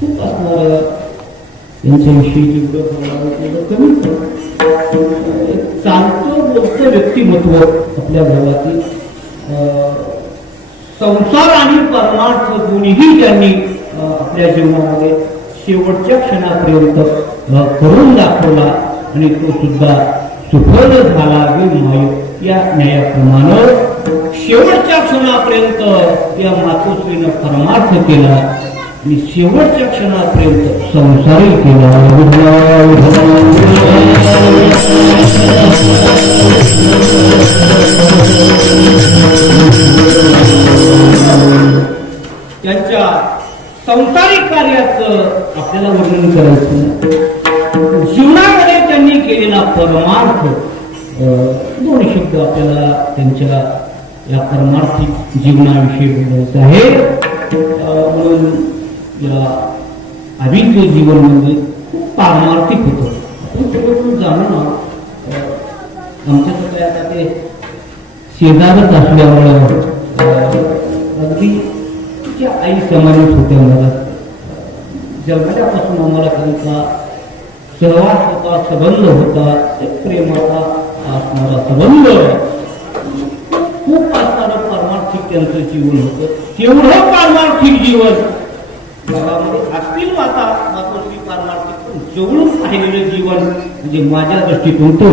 खूप असणार यांच्याविषयी जेवढं बोलावं तेवढं कमी. चालतं बोलतं व्यक्तिमत्व आपल्या भागातील संसार आणि परमार्थ दोन्हीही त्यांनी आपल्या जीवनामध्ये शेवटच्या क्षणापर्यंत करून दाखवला आणि तो सुद्धा सुफल झाला. या न्यायाप्रमाणे शेवटच्या क्षणापर्यंत या मातोश्रीनं परमार्थ केला आणि शेवटच्या क्षणापर्यंत संसारही केला. त्यांच्या संसारिक कार्याचं आपल्याला वर्णन करायचं. जीवनामध्ये त्यांनी केलेला परमार्थ, दोन शब्द आपल्याला त्यांच्या या परमार्थिक जीवनाविषयी बोलायचं आहे. म्हणून या अभिज्ञ जीवन म्हणजे खूप पारमार्थिक होतं. आपण सगळं जाणून आमच्याकडे काय आता ते शेजारच असल्यामुळे अगदी तिच्या आई समानच होत्या. मला जन्मल्यापासून आम्हाला त्यांचा सहवास होता, संबंध होता, एक प्रेमाचा असणारा संबंध, खूप असणारं पारमार्थिक त्यांचं जीवन होतं. तेवढं पारमार्थिक जीवन जगामध्ये असतील मातोश्री पारमार्थिक, पण जवळून पाहिलेलं जीवन म्हणजे माझ्या दृष्टीतून तो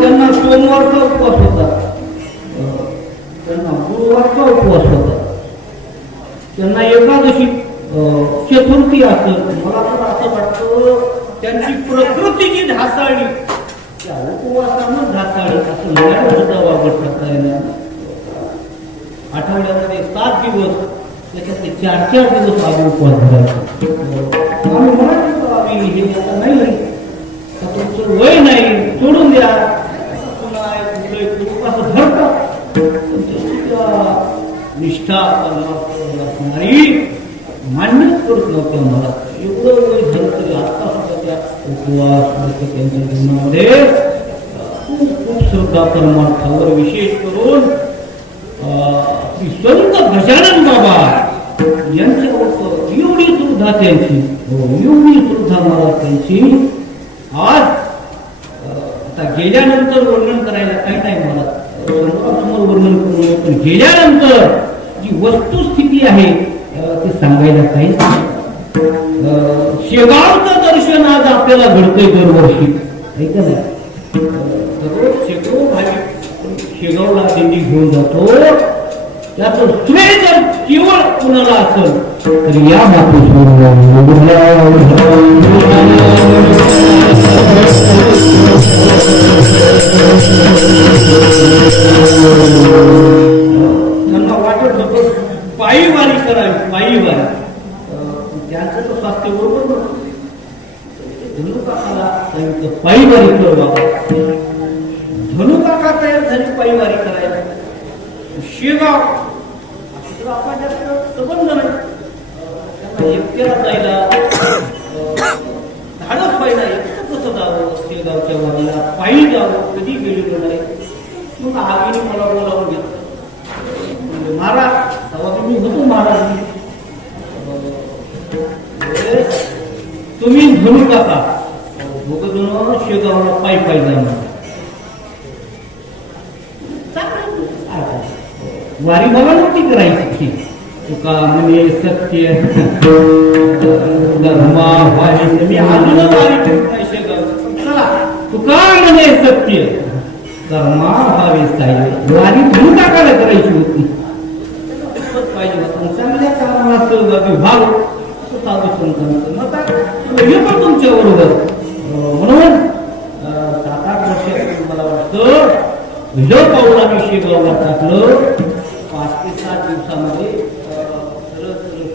त्यांना सोमवारचा उपवास होता, त्यांना गुरुवारचा उपवास होता, त्यांना एकादशी चतुर्थी असत. मला तर असं वाटतं त्यांची प्रकृतीची ढासाळी त्या उपवासानं ढासाळी असं म्हणायला सुद्धा वापर करता येणार. आठवड्यामध्ये 7 दिवस, त्याच्यातले 4-4 दिवस आधी उपवास धरायचा. आम्ही म्हणायचो आम्ही हे आता नाही, तुमचं वय नाही, सोडून द्या, असं धरतात. निष्ठा असणारी मान्यच करत नव्हत्या. मला एवढं वय झालं तरी आता सुद्धा त्या उपवास त्यांच्या जीवनामध्ये खूप श्रद्धा परमार्थावर, विशेष करून श्री संत गजानन बाबा यांच्यावर एवढी श्रद्धा त्यांची, एवढी श्रद्धा मला त्यांची. आज आता गेल्यानंतर वर्णन करायला काही नाही, मला समोरासमोर वर्णन करू, पण गेल्यानंतर जी वस्तुस्थिती आहे ते सांगायला काही नाही. शेगावचं दर्शन आज आपल्याला घडतंय दरवर्षी, ऐका नाही. दररोज शेकडो भाविक शेगावला दिंडी घेऊन जातो. त्याचं श्रेय जर केवळ कुणाला असेल तर या त्यांना वाटत होतं पायी वारी करावी, पायी वारी. त्यांचं तर स्वास्थ्य बरोबर धनु काकाला सांगितलं पायी वारी कर बाबा. धनु काका तयार झाली पायी वारी करायला. शेगाव आपला जास्त संबंध नाही, त्यांना एकट्याला जायला धाडस व्हायला, एकटं कसं जावं शेगावच्या वारीला, पायी जावं, कधी गेलेलो नाही. मग आगीने मला बोलावून घेतलं. महाराज तेव्हा तुम्ही होतो महाराज, तुम्ही धनु काका दोघं शेगावला पायी पायी जाणार. वारी मला नव्हती करायची. तुका म्हणे सत्य धर्मा वारी, मी अजून वारी शेगाव. चला तुका म्हणे सत्य धर्मा व्हावे साई, वारी धनु काकाला करायची होती. पाहिजे होता चांगल्या कामाला सहभागी व्हावं असं साधू संतांचं मत आहे. हे पण तुमच्या बरोबर. म्हणून 7-8 वर्षापूर्वी मला वाटतं पहिलं पाऊल आम्ही शेगावला टाकलं. 5 ते 7 दिवसामध्ये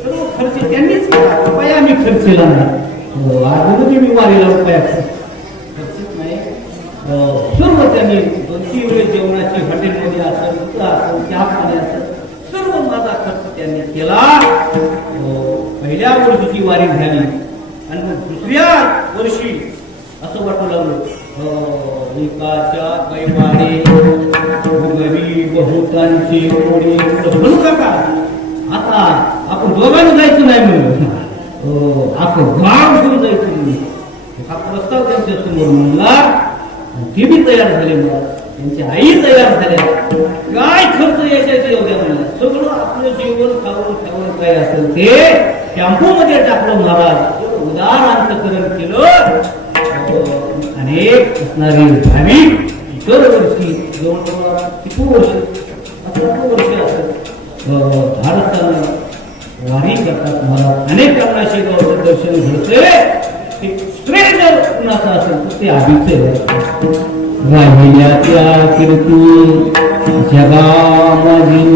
सर्व खर्च त्यांनीच केला. रुपया आम्ही खर्च केला नाही. आज मी वारीला रुपया खर्च नाही. सर्व त्यांनी 2-3 वेळेस जेवणाची हॉटेलमध्ये असेल, चहापाणी असेल, सर्व माझा खर्च त्यांनी केला. पहिल्या वर्षीची वारी झाली आणि मग दुसऱ्या वर्षी असं वाटू लागलं एकाच्या कैवाने भुगवी बहुतांची कोणी म्हणू का आता आपण दोघांना जायचं नाही म्हणून आपण गाव घेऊन जायचं म्हणून हा प्रस्ताव त्यांच्या समोर म्हणला. ते बी तयार झाले. मला त्यांची आई तयार झाल्या. काय खर्च यायचे एवढ्या म्हणला. सगळं आपलं जेवण खावून खावून काय असेल ते टेम्पो मध्ये टाकलं. महाराज उदार अंतकरण केलं. अनेक असणारी भाविक इतर वर्षी जवळजवळ किती वर्ष 18 वर्ष असत धाडसानं वारी करतात. महाराज अनेकांना शेगावचं दर्शन घडते. श्रेय जर कुणाचं असेल तर ते आधीचे राहिल्या त्या कीर्ती जगामधी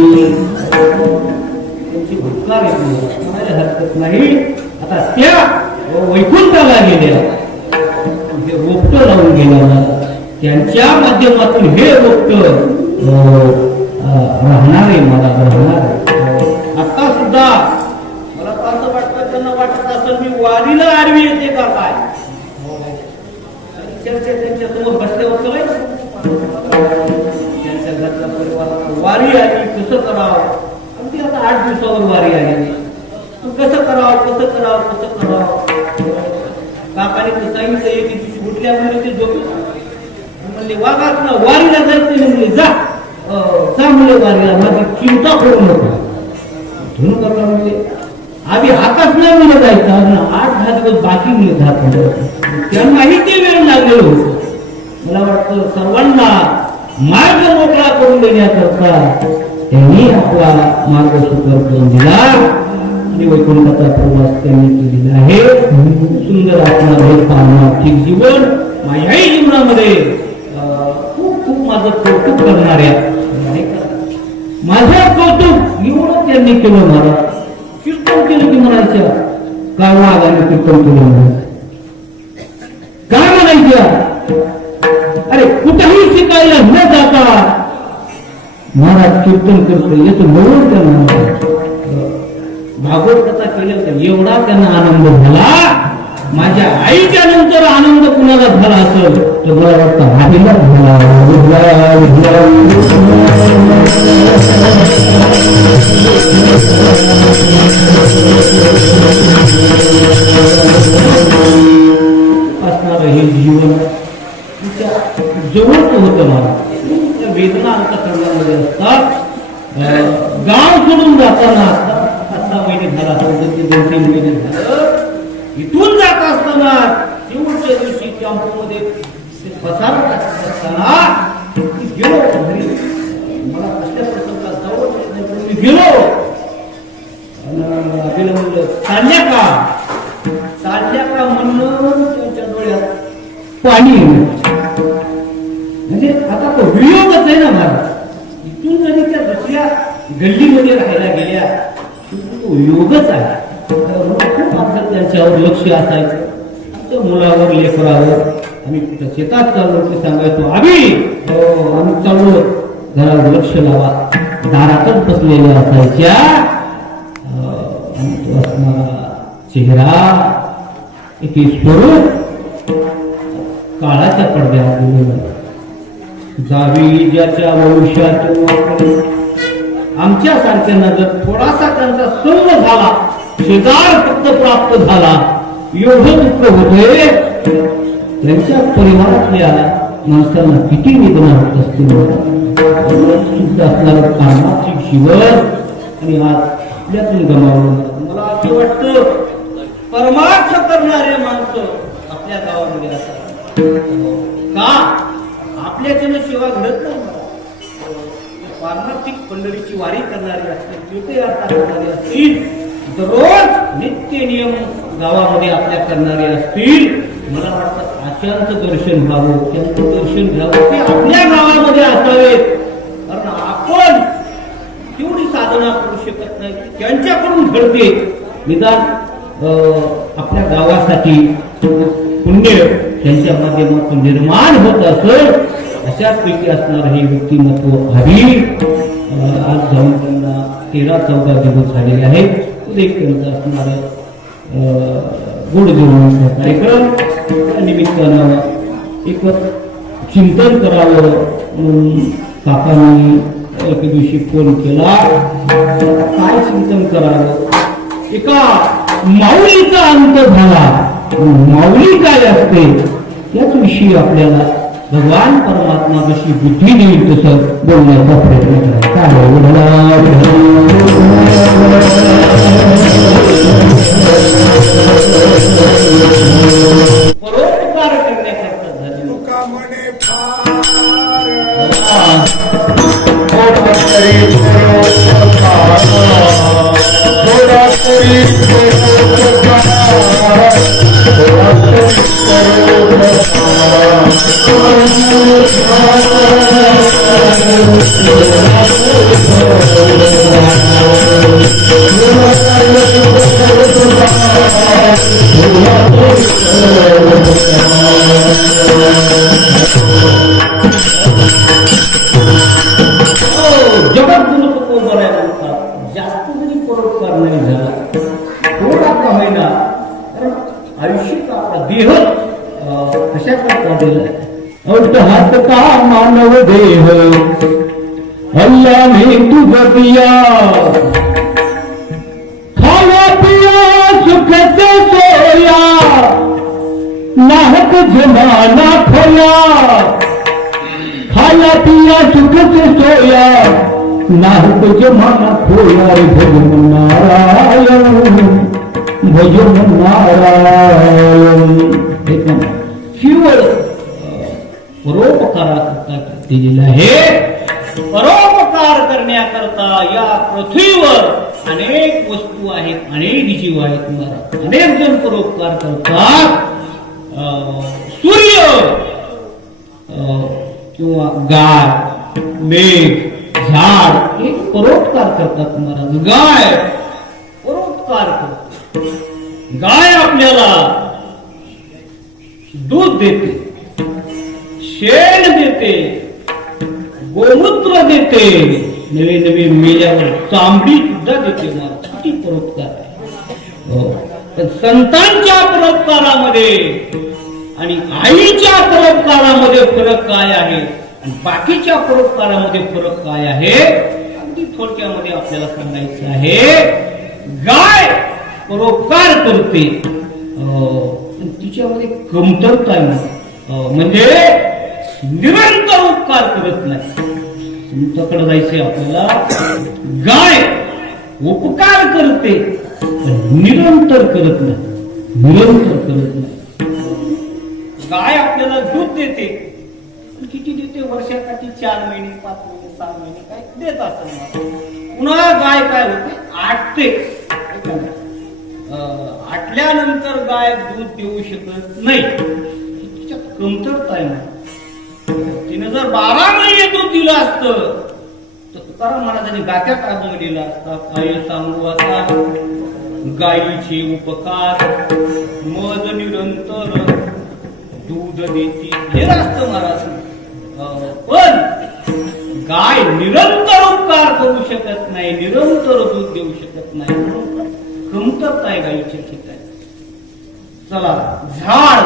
त्यांची भूतकाळ म्हणायला हरकत नाही. आता त्या वैकुंठाला गेल्या. हे रोपट लावून गेल्या. त्यांच्या माध्यमातून हे रोपट राहणार आहे. मला राहणार आता सुद्धा मला असं वाटतं त्यांना वाटत असेल मी वारीला आडवी येते का काय. चर्चा त्यांच्या समोर बसल्यावर त्यांच्या घरच्या परिवाराला वारी आली कसं करावं. अगदी आता 8 दिवसावर वारी आली. कसं करावं कसं करावं कसं करावं. काकाने तर सांगितलं एके दिवशी उठल्या म्हणजे ते झोपले म्हणले वाघात ना वारीला जायचं म्हणजे जा मुले वारीला माझी चिंता करू नको. धुन करला म्हणजे आम्ही हातात नाही मुलं जायचं. 8-10 दिवस बाकी मुलं जात त्यांनाही ते वेळ लागलेलं होतं. मला वाटतं सर्वांना मार्ग मोकळा करून देण्याकरता त्यांनी आपला मार्ग सुकर करून दिला आणि वैकुंठाचा प्रवास त्यांनी केलेला आहे. सुंदर असणार हे पारमार्थिक जीवन माझ्याही जीवनामध्ये खूप खूप माझं कौतुक करणाऱ्या माझं कौतुक एवढं त्यांनी केलं. महाराज कीर्तन केलं की म्हणायच्या काय वाघाने कीर्तन केलं काय म्हणायच्या. अरे कुठेही शिकायला न जाता महाराज कीर्तन करतो याचं म्हणून त्यांना भागवत कथा केलं होतं. एवढा त्यांना आनंद झाला. माझ्या आईच्या नंतर आनंद कुणाला झाला असेल तर मला वाटतं आईला झाला. असणार हे जीवन जवळच होतं. मला वेदना अंतःकरणामध्ये असतात. गाव सोडून जाताना 5-6 महिने झाला 2-3 महिने झालं. इथून जात असताना शेवटच्या दिवशी टेम्पोमध्ये पसारा टाकत असताना गेलो घरी. मला कसल्या प्रसंगात जाऊ मी गेलो म्हणलं चालल्या का म्हणून त्यांच्या डोळ्यात पाणी म्हणजे आता तो वियोगच आहे ना. मला इथून जरी त्या दुसऱ्या गल्लीमध्ये राहायला गेल्या तो योगच आहे. खूप आपलं त्यांच्यावर लक्ष असायचं. आमच्या मुलावर लेकरावर आम्ही कुठं शेतात चाललो ते सांगायचो आम्ही चाललो घरावर लक्ष लावा. दारातच बसलेल्या असायच्या. आणि तो असणारा चेहरा एक स्वरूप काळाच्या पडद्यावर जावी ज्याच्या वंशातून. आमच्या सारख्यांना जर थोडासा त्यांचा संग झाला शेजार फक्त प्राप्त झाला एवढं दुःख होते. त्यांच्या परिवारातल्या माणसांना किती वेदना होत असतील. सुद्धा असणारं कामाची जीवन आणि आज आपल्यातून गमावलं. मला असं वाटतं परमार्थ करणारे माणसं आपल्या गावामध्ये असतात का आपल्याच्यानं सेवा घडत नाही. पारमार्थिक पंढरीची वारी करणारी असतील तीर्थयात्रा करणारी असतील दररोज नित्य नियम गावामध्ये आपल्या करणारे असतील. मला वाटतं अशांचं दर्शन व्हावं त्यांचं दर्शन घ्यावं ते आपल्या गावामध्ये असावेत. कारण आपण तेवढी साधना करू शकत नाही त्यांच्याकडून घडते. निदान आपल्या गावासाठी पुण्य त्यांच्या माध्यमातून निर्माण होत असेल अशाच पैकी असणार हे व्यक्तिमत्व हवी. आज जाऊन त्यांना 13-14 दिवस झालेले आहेत. एक त्यांचा असणारा गोड जेवणाचा कार्यक्रम निमित्तानं एक चिंतन करावं म्हणून काकांनी एके दिवशी फोन केला. काय चिंतन करावं? एका माऊलीचा अंत झाला. माऊली काय असते याच विषयी आपल्याला भगवान परमात्मा कशी बुद्धी देईल तसं बोलण्याचा प्रयत्न परोपकार करण्याकरता झाले. जगद्गुरु तुकोबराया म्हणतात, जास्त जरी परोपकार नाही झाला थोडा का होईना, कारण आयुष्याचा आपला देह कशा करता दिलाय. हात का मानव देह अल्लाने तुझ दिया, खाया पिया सुख से सोया, नाहक जमाना खोया. खाया पिया सुख से सोया, नाहक जमाना खोया. भजन नारायण भजन नारायण. केवळ परोपकाराकरता दिलेला आहे. परोपकार करण्याकरता या पृथ्वीवर अनेक वस्तू आहेत, अनेक जीव आहेत. अनेक जण परोपकार करतात. सूर्य किंवा गाय, मेघ, झाड एक परोपकार करतात. महाराज गाय परोपकार करते. गाय आपल्याला दूध देते, शेण देते, गोमूत्र देते, नवे नवे मेल्यावर चांबडी सुद्धा देते. महाराज किती परोपकार आहे. पण संतांच्या परोपकारामध्ये आणि आईच्या परोपकारामध्ये फरक काय आहे आणि बाकीच्या परोपकारामध्ये फरक काय आहे अगदी थोडक्यामध्ये आपल्याला सांगायचं आहे. गाय परोपकार करते, तिच्यामध्ये कमतरता म्हणजे निरंतर उपकार करत नाही. तुमच्याकडे जायचंय आपल्याला. गाय उपकार करते निरंतर करत नाही, निरंतर करत नाही. गाय आपल्याला दूध देते, किती देते? वर्षाकाठी 4 महिने, 5 महिने, 6 महिने काय देत असत. पुन्हा गाय काय होते? आटते. आटल्यानंतर गाय दूध देऊ शकत नाही, तिच्यात कमतरता आहे. तिने जर 12 महिने दूध दिलं असतं तर तुकाराम महाराजांनी गात्यात आगमलेला असता. काय सांगू आता? गायीचे उपकार मज निरंतर दूध देती हे असतं महाराज. पण गाय निरंतर उपकार करू शकत नाही, निरंतर दूध देऊ शकत नाही, कमतरता आहे गायीच्या ठिकाणी. चला, झाड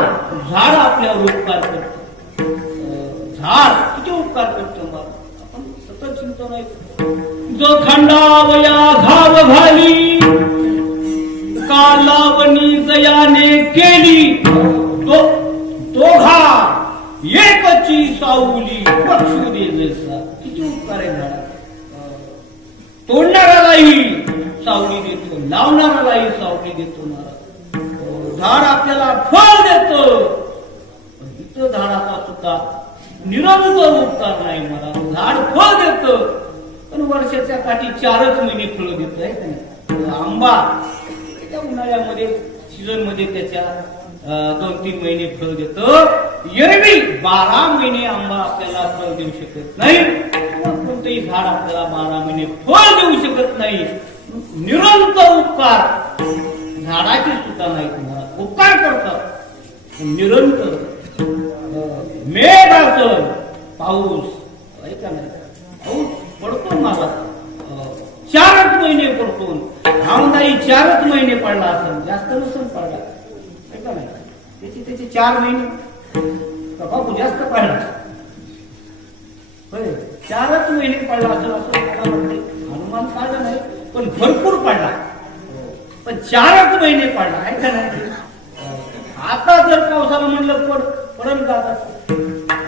झाड आपल्यावर उपकार करतं. झाड किती उपकार करतो मला आपण सतत चिंता नाही. जो खंडावया घाव घाली कालावणी जयाने केली, तो दोघा एकची सावली बक्षू दे जैसा. किती उपकार आहे झाडा. तोडणाऱ्यालाही सावली देतो, लावणाऱ्यालाही सावली देतो. झाड आपल्याला फळ देतं. इथं झाडाचा सुद्धा निरंतर उपकार नाही. मला झाड फळ देतं, पण वर्षाच्या काठी 4च महिने फळ देत आहे. आंबा त्या उन्हाळ्यामध्ये सीझन मध्ये त्याच्या 2-3 महिने फळ देतं. एरवी 12 महिने आंबा आपल्याला फळ देऊ शकत नाही. कोणतंही झाड आपल्याला 12 महिने फळ देऊ शकत नाही. निरंतर उपकार झाडाचे सुद्धा नाही. तुम्हाला उपकार करतात निरंतर. मेघ असल, पाऊस ऐका नाही, पाऊस पडतो मला 4च महिने पडतो. आमदारी 4च महिने पडला असेल, जास्त नसेल पडला. ऐका नाही, त्याचे 4 महिने बाबू जास्त पडला. 4च महिने पडला असं मला वाटते. अनुमान काढलं नाही पण भरपूर पडला. पण 4च महिने पडला आहे का नाही. आता जर पावसाला म्हणलं पडल का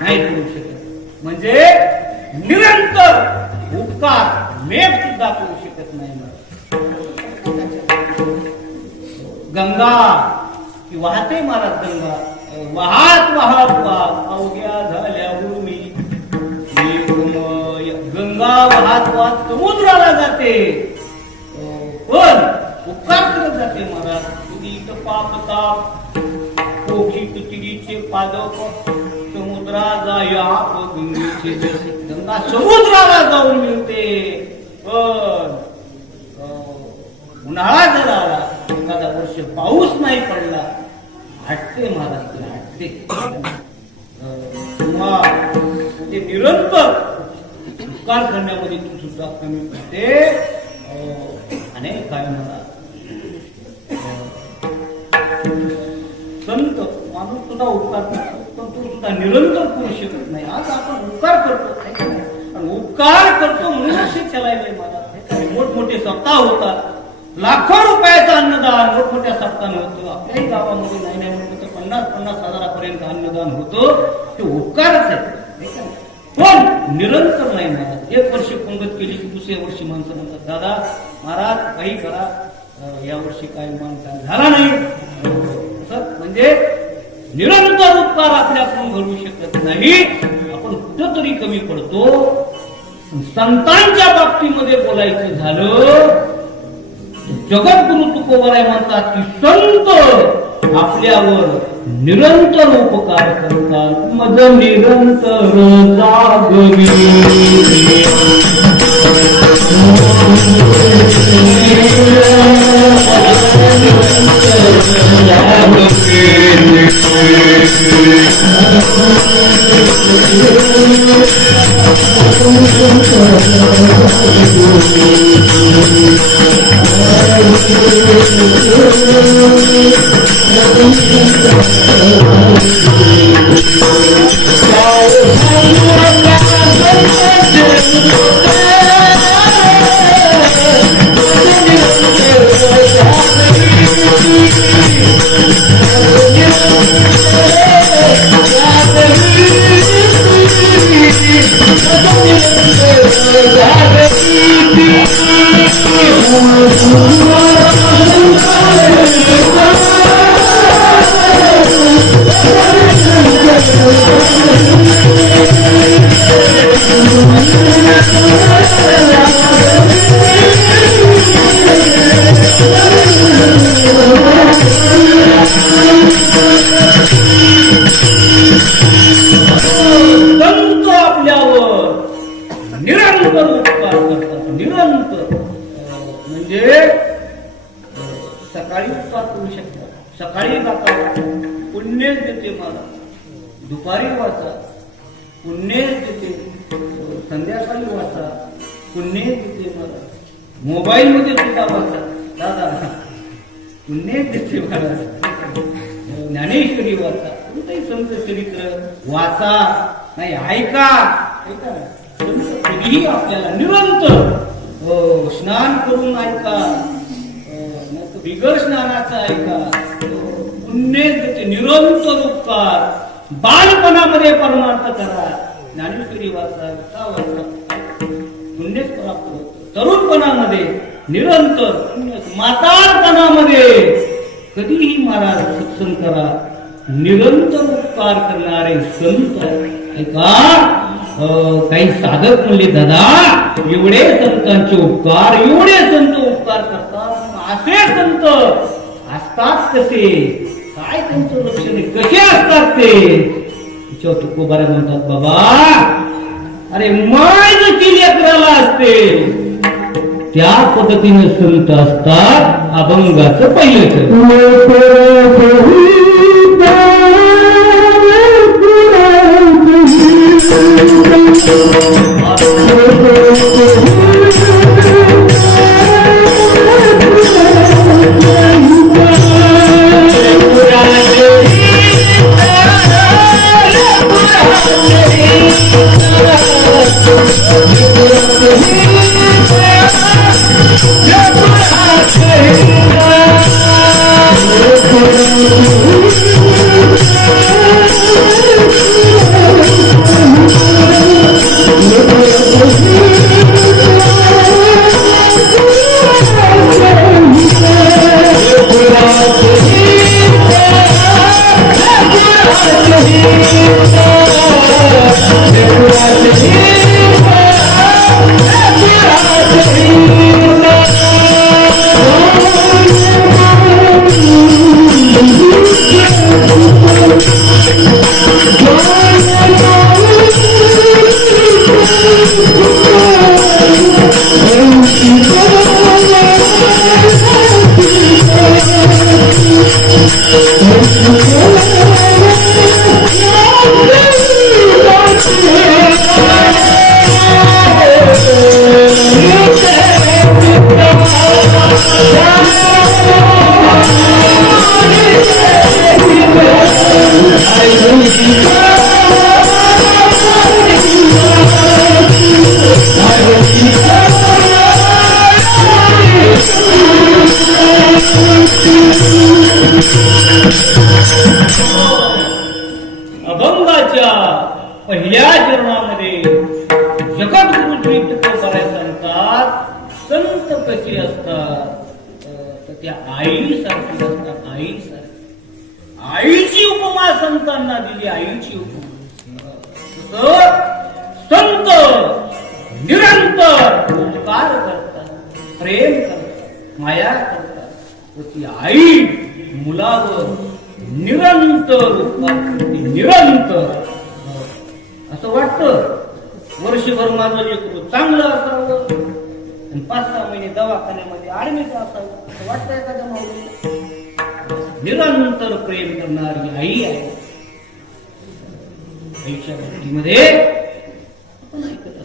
नाही पडू शकत. म्हणजे निरंतर उपकार मेघ सुद्धा करू शकत नाही. गंगा ती वाहते महाराज. गंगा वाहत वाहत वाहत अवघ्या झाल्या उर्मी. गंगा वाहत वाहत समुद्राला जाते पण उपकार करत जाते महाराज. तुझी पाप ताप पोखी तुतीचे पादप समुद्रा जाया गंगेचे जसे. गंगा समुद्राला जाऊन मिळते. पण उन्हाळा जर आला एखादा वर्ष पाऊस नाही पडला हटते महाराज. हटते किंवा ते निरंतर उपकार करण्यामध्ये तू सुद्धा कमी पडते. अनेक काय महाराज संत माणूस सुद्धा उपकार करतो पण तो सुद्धा निरंतर करू शकत नाही. आज आपण उपकार करतो आणि उपकार करतो म्हणून असे चलायले महाराज. मोठमोठे सप्ताह होतात. लाखो रुपयाचं अन्नदान मोठमोठ्या सप्ताहानं होतं. आपल्याही गावामध्ये नाही म्हणलं तर 50-50 हजारापर्यंत अन्नदान होतं. ते उपकारच आहे पण निरंतर नाही महाराज. एक वर्षी पंगत केली की दुसऱ्या वर्षी माणसं म्हणतात दादा महाराज काही करा या वर्षी काही मान झाला नाही. म्हणजे निरंतर उपकार आपल्याकडून घडू शकत नाही. आपण कुठंतरी कमी पडतो. संतांच्या बाबतीमध्ये बोलायचं झालं जगद्गुरु तुकोबराय म्हणतात की संत आपल्यावर निरंतर उपकार करतात. मज निरंतर जागवी सकाळी उपकार करू शकतात. सकाळी वाचा पुण्यच देते मला. दुपारी वाचा पुण्यच देते. संध्याकाळी वाचा पुण्यच देते मला. मोबाईल मध्ये सुद्धा वाचा दादा पुण्यच देते मला. ज्ञानेश्वरी वाचा कोणताही संत चरित्र वाचा नाही ऐका. कधीही आपल्याला निरंतर स्नान करून ऐका बिगर स्नानाचा ऐका. पुण्य देते निरंतर उपकार. बालपणामध्ये परमार्थ करा. ज्ञानेश्वरी वाचा पुण्यच प्राप्त होतं. तरुणपणामध्ये निरंतर पुण्य. म्हातारपणामध्ये कधीही महाराज सत्संग करा. निरंतर उपकार करणारे संत ऐका. काही साधक म्हणले दादा एवढे संतांचे उपकार एवढे संत उपकार करतात. असे संत असतात कसे काय त्यांचं लक्षण कसे असतात ते तुकोबारा म्हणतात बाबा अरे माय जशी लेकराला असते त्या पद्धतीने संत असतात. अभंगाचं पहिलं अभंगाच्या पहिल्या चरणामध्ये जगद्गुरु श्री तुकोबाराय सांगतात, संत कसे असतात तर त्या आईसारखी असतात. आईची उपमा संतांना दिली. आईची उपमा संत निरंतर उपकार करतात, प्रेम करतात, माया करतात. ती आई मुलावर निरंतर उपकार करते. निरंतर असं वाटतं वर्षभर माझं लेकरू चांगलं असावं आणि 5-6 महिने दवाखान्यामध्ये ऍडमिट असावं असं वाटतं एखाद्या माऊलीला. निरंतर प्रेम करणारी आई आहे. आईच्या भक्तीमध्ये आपण ऐकत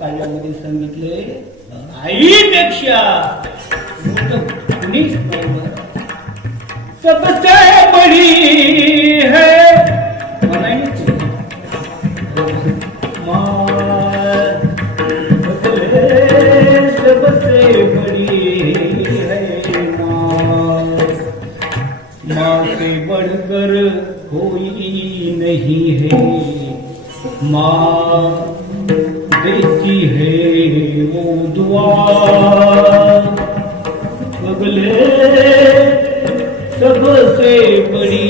कार्यामध्ये सांगितले, आईपेक्षा कुणीच नाही. सबसे बड़ी है सबसे बड़ी है माँ से बढ़कर कोई नहीं है. माँ देती है वो दुआ अगले सबसे बड़ी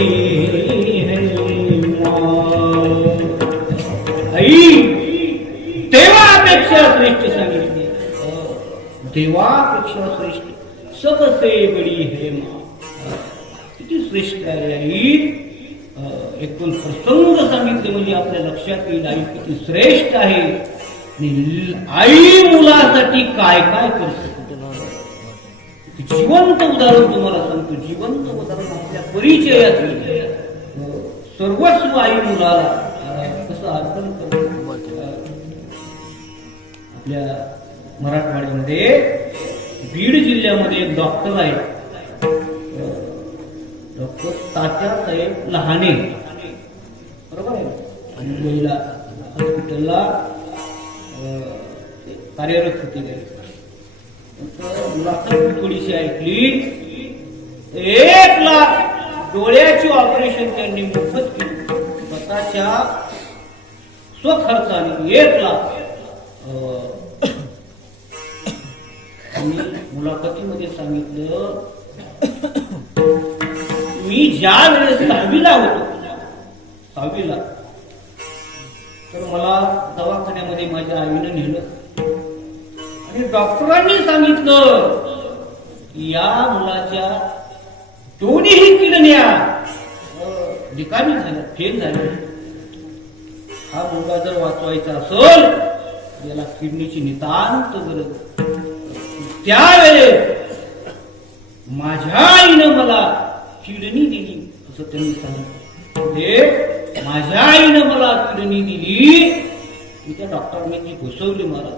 है माँ. आई देवापेक्षा श्रेष्ठ सांगितले. देवापेक्षा श्रेष्ठ सबसे बडी है माँ. किती श्रेष्ठ आहे आई. एकूण प्रसंग सांगितले म्हणजे आपल्या लक्षात येईल आई किती श्रेष्ठ आहे. आई मुलासाठी काय काय करते. जिवंत उदाहरण तुम्हाला सांगतो. जिवंत उदाहरण आपल्या परिचयातील सर्वस्व आई मुलाला कसं अर्पण करतो. आपल्या मराठवाड्यामध्ये बीड जिल्ह्यामध्ये एक डॉक्टर आहे, डॉक्टर तात्यासाहेब लहाने, बरोबर आहे. आणि महिला हॉस्पिटलला कार्यरत होते. मुलाखत थोडीशी ऐकली. 1 लाख डोळ्याची ऑपरेशन त्यांनी मोफत केली. स्वतःच्या स्वखर्चाने 1 लाख. मुलाखतीमध्ये सांगितलं, मी ज्या वेळेस 6वीला होतो, 6वीला, तर मला दवाखान्यामध्ये माझ्या आईनं नेलं आणि डॉक्टरांनी सांगितलं या मुलाच्या दोन्हीही किडन्या निकामी झाल्या, फेल झाल्या. हा मुलगा जर वाचवायचा असेल याला किडनीची नितांत गरज. त्यावेळेस माझ्या आईनं मला किडनी दिली असं त्यांनी सांगितलं. माझ्या आईनं मला किडनी दिली. मी त्या डॉक्टरांनी घुसवली मला.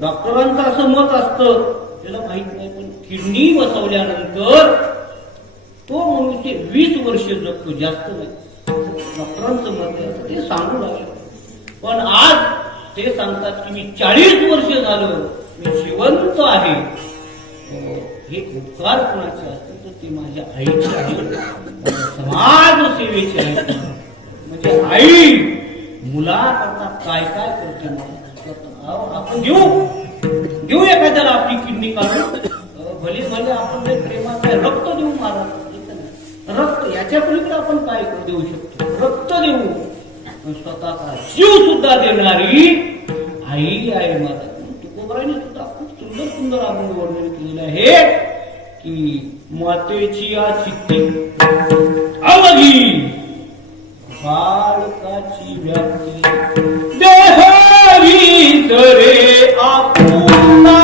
डॉक्टरांचं असं मत असतं, त्याला माहित नाही, पण किडनी बसवल्यानंतर तो मनुष्य 20 वर्ष जगतो, जास्त नाही. डॉक्टरांचं मत आहे, ते सांगू लागले. पण आज ते सांगतात की मी 40 वर्ष झालं मी जिवंत आहे. हे उपकार कोणाचे असतील तर ते माझ्या आईचे आहे, समाज सेवेचे आहे. म्हणजे आई मुलाकरता काय काय करते मला आपण देऊ एखाद्याला आपली किडनी काढून भले भले आपण ते प्रेमाचे रक्त देऊ महाराज. रक्त याच्या पलीकडे आपण काय देऊ शकतो? रक्त देऊ, पण स्वतःचा जीव सुद्धा देणारी आई आहे महाराज. तुकोबराने सुद्धा खूप सुंदर सुंदर आपण वर्णन केलेलं आहे की मातेची या चित्ती अवघी बाळकाची व्याप्ती देहवी तरे आपुला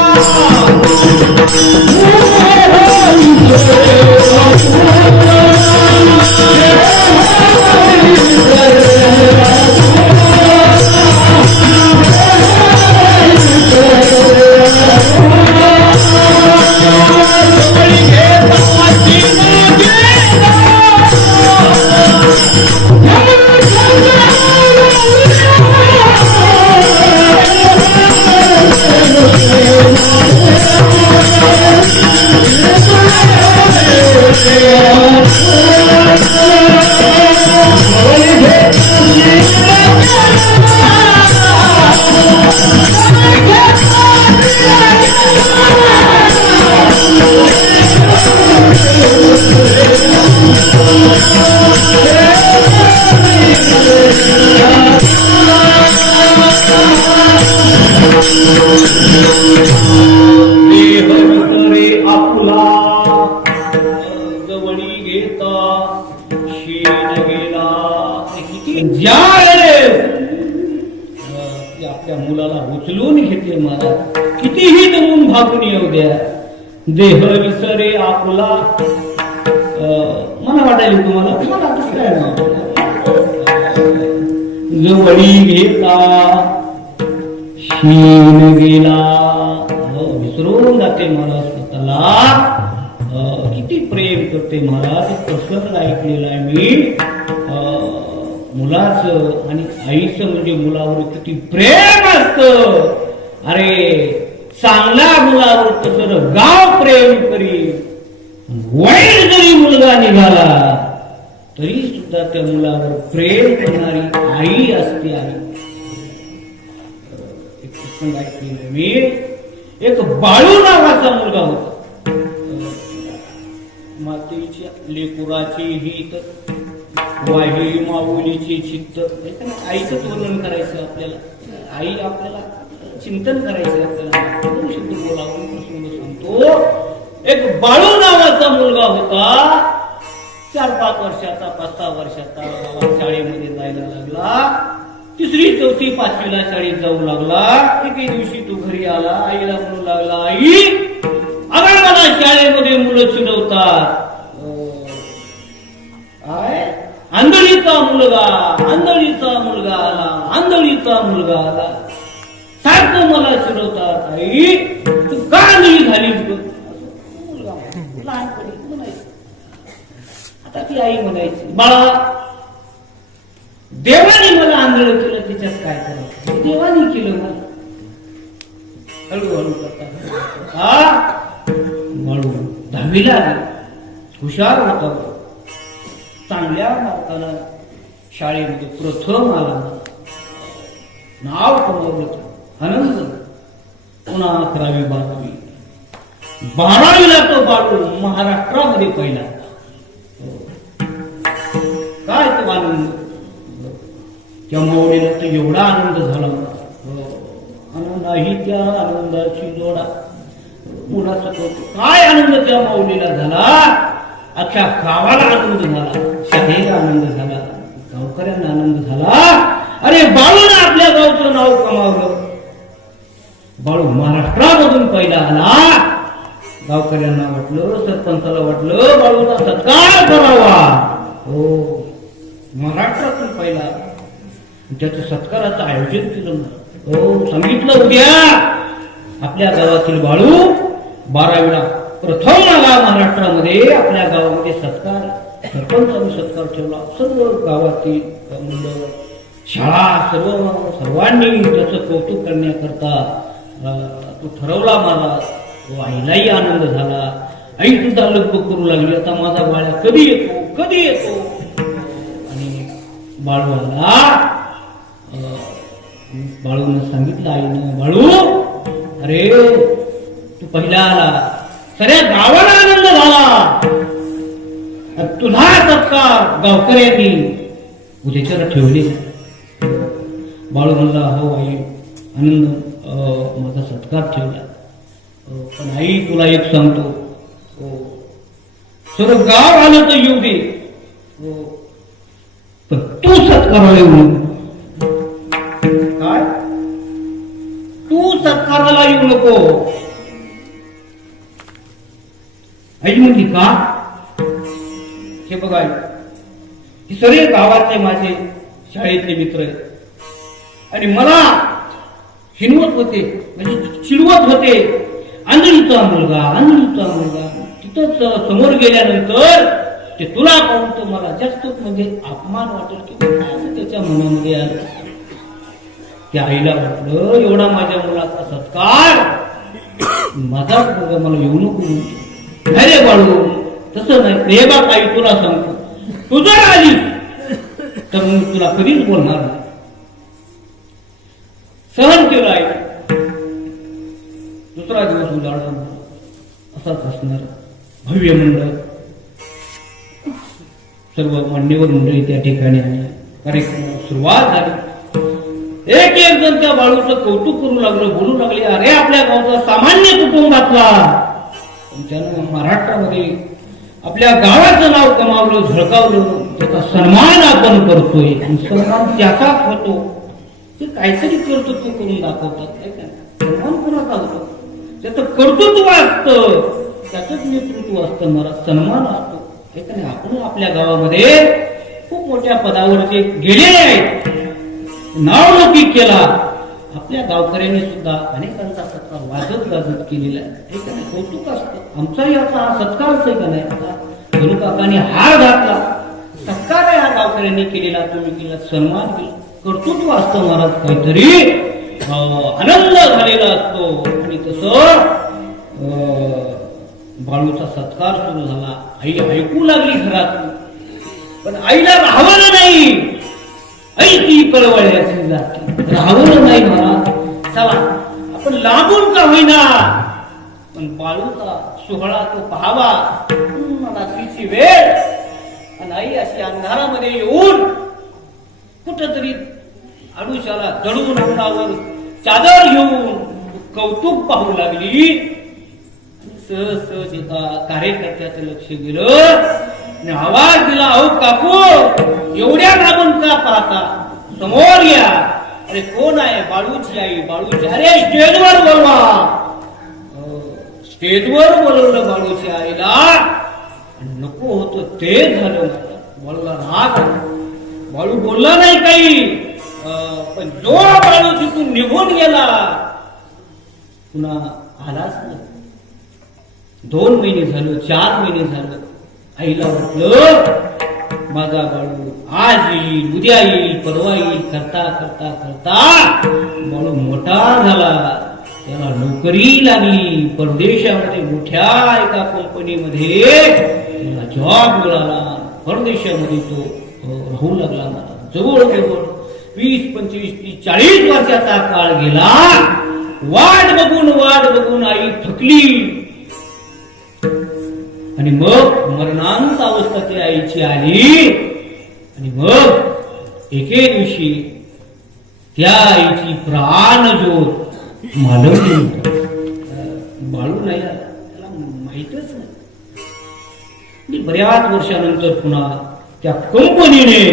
आपल्या मुलाला उचलून घेते महाराज. कितीही दमून भागून येऊ द्या, देह विसरे आपुला. मला वाटायला तुम्हाला जवळी घेता शीन गेला. विसरून जाते महाराज स्वतःला. किती प्रेम करते महाराज. प्रसंग ऐकलेला आहे मी. मुलाचं आणि आईचं म्हणजे मुलावर किती प्रेम असतं. अरे चांगल्या मुलावर तसं गाव प्रेम करी. वाईट जरी मुलगा निघाला तरी सुद्धा त्या मुलावर प्रेम करणारी आई असते. आई एक प्रसंग ऐकलेला मी. एक बाळू नावाचा मुलगा होता. मातेच्या लेकुराची ही तर वाही माऊलीची चित्त. आईचंच वर्णन करायचं आपल्याला. आई आपल्याला चिंतन करायचं आपल्याला. शब्द बोलावून प्रसंग सांगतो. एक बाळू नावाचा मुलगा होता. 4-5 वर्षाचा, 5-6 वर्षाचा. शाळेमध्ये जायला लागला. 3री 4थी 5वीला शाळेत जाऊ लागला. एके दिवशी तो घरी आला. आईला म्हणू लागला, आई अगं मला शाळेमध्ये मुलं चिडवतात. आंधळीचा मुलगा, आंधळीचा मुलगा आला, आंधळीचा मुलगा आला. सारखं मला चिडवतात. आई तू का आंधळी झालीस ग? लहानपणी म्हणायचं. आता ती आई म्हणायची, बाळा देवाने मला आंधळ केलं, त्याच्यात काय करायचं? देवाने केलं मला. हळूहळू करता बाळू 10वीला आला. हुशार होता. चांगल्या मार्काला शाळेमध्ये प्रथम आला. नाव कमवलं. आनंद. पुन्हा 11वी 12वी 12वीला तो बाळू महाराष्ट्रामध्ये पहिला. काय तो आनंद. त्या माऊलीला तर एवढा आनंद झाला. आनंदाही त्या आनंदाची जोडा. मुलाचा काय आनंद त्या माऊलीला झाला. अख्ख्या गावाला आनंद झाला. शाळेला आनंद झाला. गावकऱ्यांना आनंद झाला. अरे बाळूने आपल्या गावचं नाव कमावलं. बाळू महाराष्ट्रामधून पहिला आला. गावकऱ्यांना वाटलं, सरपंचाला वाटलं बाळूचा सत्कार करावा. हो महाराष्ट्रातून पहिला. त्याचं सत्काराचं आयोजन केलं. हो सांगितलं उद्या आपल्या गावातील बाळू 12वीला प्रथम मला महाराष्ट्रामध्ये आपल्या गावामध्ये सत्कार, सरपंचांनी सत्कार ठेवला. सर्व गावातील मुलं, शाळा, सर्वांनी त्याचं कौतुक करण्याकरता तो ठरवला मला. आईलाही आनंद झाला. आई सुद्धा लगबग करू लागली, आता माझा बाळ्या कधी येतो, कधी येतो. आणि बाळूला बाळूनं सांगितलं आईनं, बाळू अरे तू पहिला आला, सगळ्या गावाला आनंद झाला, तुझा सत्कार गावकऱ्यांनी उद्याच्याला ठेवले. बाळू म्हणला हो आई, आनंद माझा सत्कार ठेवला, पण आई तुला एक सांगतो, सर्व गाव आलं तर येऊ दे, पण तू सत्काराला येऊ नको. काय? तू सत्काराला येऊ नको. आई म्हणली का? हे बघा, हे सगळे गावातले माझे शाळेतले मित्र आहेत आणि मला हिनवत होते, म्हणजे चिडवत होते, आंधळीचा मुलगा, आंधळीचा मुलगा. तिथंच समोर गेल्यानंतर ते तुला पाहून तर मला जास्त म्हणजे अपमान वाटेल की काय असं त्याच्या मनामध्ये आलं. त्या आईला वाटलं एवढा माझ्या मुलाचा सत्कार, माझा मुलगा मला येऊ नको. नाही रे बाळू, तसं नाही. हे बा आई तुला सांगतो, तू जर आली तर मी तुला कधीच बोलणार नाही. सहन केलं आहे. दुसरा दिवस उजाडला, असाच असणार. भव्य मंडळ, सर्व मान्यवर मंडळी त्या ठिकाणी आली. कार्यक्रमाला सुरुवात झाली. एक एक जण त्या बाळूचं कौतुक करू लागलं, बोलू लागले, अरे आपल्या गावचा सामान्य कुटुंबातला, त्यानं महाराष्ट्रामध्ये आपल्या गावाचं नाव कमावलं, झळकावलं, त्याचा सन्मान आपण करतोय. आणि सन्मान त्याचाच होतो ते काहीतरी कर्तृत्व करून दाखवतात. सन्मान कोणाचा होतो? त्याचं कर्तृत्व असतं, त्याचंच नेतृत्व असतं, मला सन्मान असतो. आपण आपल्या गावामध्ये खूप मोठ्या पदावरचे गेलेले आहेत, नावलौकिक केला. आपल्या गावकऱ्यांनी सुद्धा अनेकांचा सत्कार वाजत गाजत केलेला आहे. कौतुक असतं. आमचाही आता हा सत्कारच आहे का नाही? आता धनु काकांनी हार घातला, सत्कार आहे हा गावकऱ्यांनी केलेला, तुम्ही केला, सन्मान केला, कर्तृत्व असतं महाराज, काहीतरी आनंद झालेला असतो. आणि तसं बाळूचा सत्कार सुरू झाला. आई ऐकू लागली घरातून, पण आईला राहावलं नाही. आई ती कळवळ्याची जाती, राहावलं नाही महाराज. चला आपण लांबून का होईना, पण बाळूचा सोहळा तो पाहावा. रात्रीची वेळ, आणि आई अशी अंधारामध्ये येऊन कुठंतरी आडुशाला दडून अंगावर चादर घेऊन कौतुक पाहू लागली. सहज एका कार्यकर्त्याचं लक्ष गेलं, आवाज दिला, अहो काकू एवढ्या लांबून का पाहता, समोर या. अरे कोण आहे? बाळूची आई. बाळूची, अरे स्टेजवर बोलवा. स्टेजवर बोलवलं बाळूच्या आईला. नको होतं ते झालं. बाळूला राग, बाळू बोलला नाही काही, पण जो बाळू तिथून निघून गेला पुन्हा आलाच नाही. 2 महिने झालं, 4 महिने झालं. आईला वाटलं माझा बाळू आज येईल, उद्या येईल, परवा येईल. करता करता करता बाळू मोठा झाला, त्याला नोकरी लागली. परदेशामध्ये मोठ्या एका कंपनीमध्ये त्याला जॉब मिळाला. परदेशामध्ये तो राहू लागला. जवळजवळ 20, 25, 30, 40 वर्षाचा काळ गेला. वाट बघून आई थकली. आणि मग मरणांत अवस्था त्या आईची आली. आणि मग एके दिवशी त्या आईची प्राणज्योत मालवली. बाळू नाही आला, त्याला माहितच नाही. बऱ्याच वर्षानंतर पुन्हा त्या कंपनीने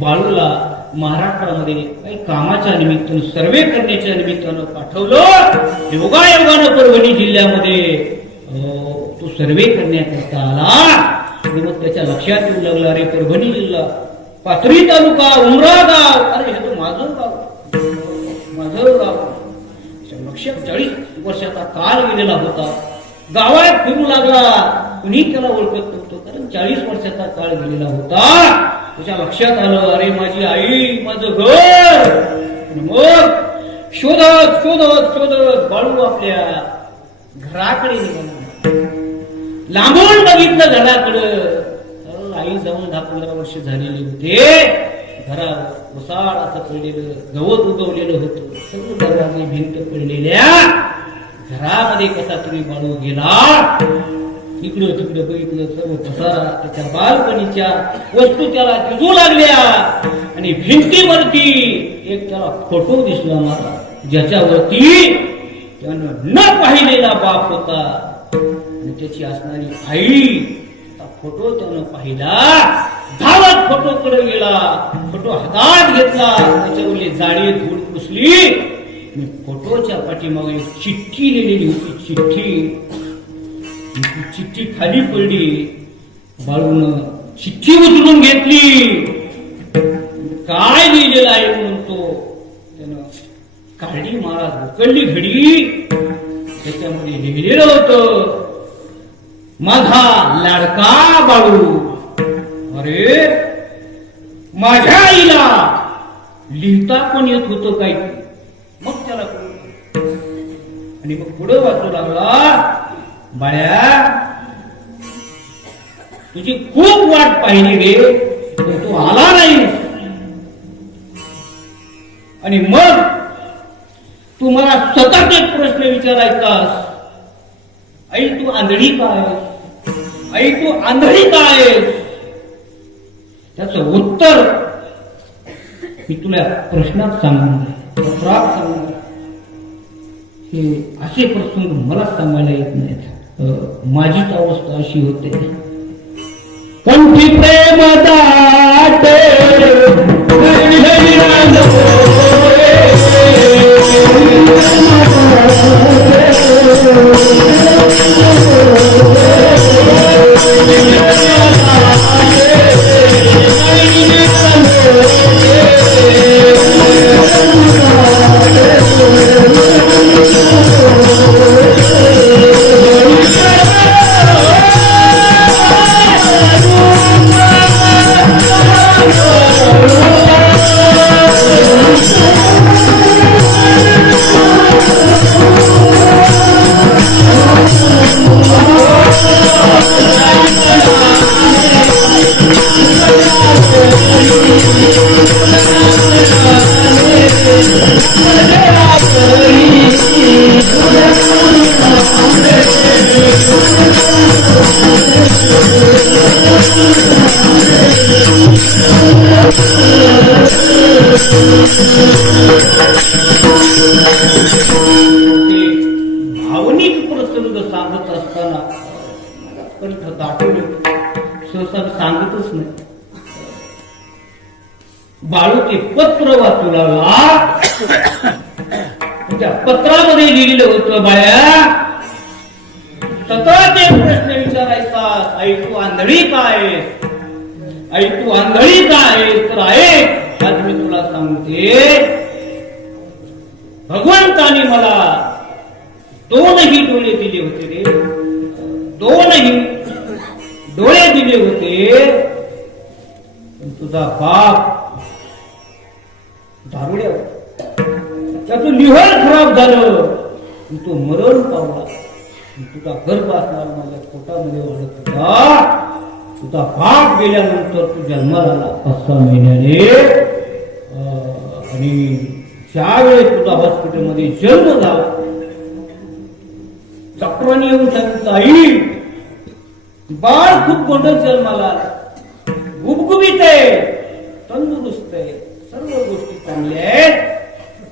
बाळूला महाराष्ट्रामध्ये काही कामाच्या निमित्तानं, सर्वे करण्याच्या निमित्तानं पाठवलं. योगायोगानं परभणी जिल्ह्यामध्ये तो सर्वे करण्याकरता आला. मग त्याच्या लक्षात येऊ लागला, अरे परभणी जिल्हा, पाथरी तालुका, उमरा गाव, अरे हे तर माझं गाव. लक्षात 40 वर्षाचा काळ गेलेला होता. गावात फिरू लागला, कुणी त्याला ओळखत नव्हतं, कारण 40 वर्षाचा काळ गेलेला होता. त्याच्या लक्षात आलं, अरे माझी आई, माझं घर. मग शोधत शोधत शोधत बाळू आपल्या घराकडे निघाला. लांबून बघितलं घराकडं, आई जाऊन 10-15 वर्ष झालेली होते. घरावर ओसाड असं पडलेलं गवत उगवलेलं होतं, सगळं दरवाजे भिंत पडलेल्या. घरामध्ये कसा तरी बाळू गेला. इकडं तिकडं बघितलं, सर्व पसारा, त्याच्या बालपणीच्या वस्तू त्याला दिसू लागल्या. आणि भिंतीवरती एक त्याला फोटो दिसला मला, ज्याच्यावरती त्यानं न पाहिलेला बाप होता आणि त्याची असणारी आई. फोटो त्यानं पाहिला, धावत फोटोकडे गेला, फोटो हातात घेतला, त्याच्यावरली जाडी धूळ पुसली. फोटोच्या पाठीमागे चिठ्ठी लिहिलेली होती. चिठ्ठी खाली पडली. बाळून चिठ्ठी उचलून घेतली. काय लिहिलेलं आहे म्हणतो, त्यानं काढली, महाराज उकळली घडी. त्याच्यामध्ये लिहिलेलं होतं, माझा लाडका बाळू. अरे, माझ्या आईला लिहिता पण येत होतं काय? मग त्याला आणि मग पुढे वाचू लागला, बाळ्या तुझी खूप वाट पाहिली रे, पण तू आला नाही. आणि मग तू मला सतत एक प्रश्न विचारायचास, आई तू आंधळी काय? आई तू आंधळी काय? त्याचं उत्तर मी तुला प्रश्नात सांगणार, पत्रात सांगणार. हे असे प्रसंग मला सांगायला येत नाहीत. माझीच अवस्था अशी होते. कंठी प्रेम दाटे भावनिक प्रसंग सांगत असताना कंठ दाटून सहसा सांगतच नाही. बाळू ते पत्र वाचू लागला. त्या पत्रामध्ये लिहिलेलं होतं, बाळ्या सतत एक प्रश्न विचारायचा, आई तू आंधळी काय? आई तू आंधळी काय? तर ऐक, आज मी तुला सांगते, भगवंताने मला दोनही डोळे दिले होते रे, दोनही डोळे दिले होते. तुझा बाप दारुड्या, त्याचं लिव्हर खराब झालं, तो मरण पावला. तुझा गर्भ असणार माझ्या पोटामध्ये वाढत होता. तुझा बाप गेल्यानंतर तू जन्माला आला 5-6 महिन्याने. आणि ज्यावेळेस तुझा हॉस्पिटलमध्ये जन्म झाला, डॉक्टरांनी येऊन सांगितलं, आई बाळ खूप गोंडस जन्माला आला, गुबगुबीत आहे, तंदुरुस्त आहे, सर्व गोष्टी चांगल्या आहेत,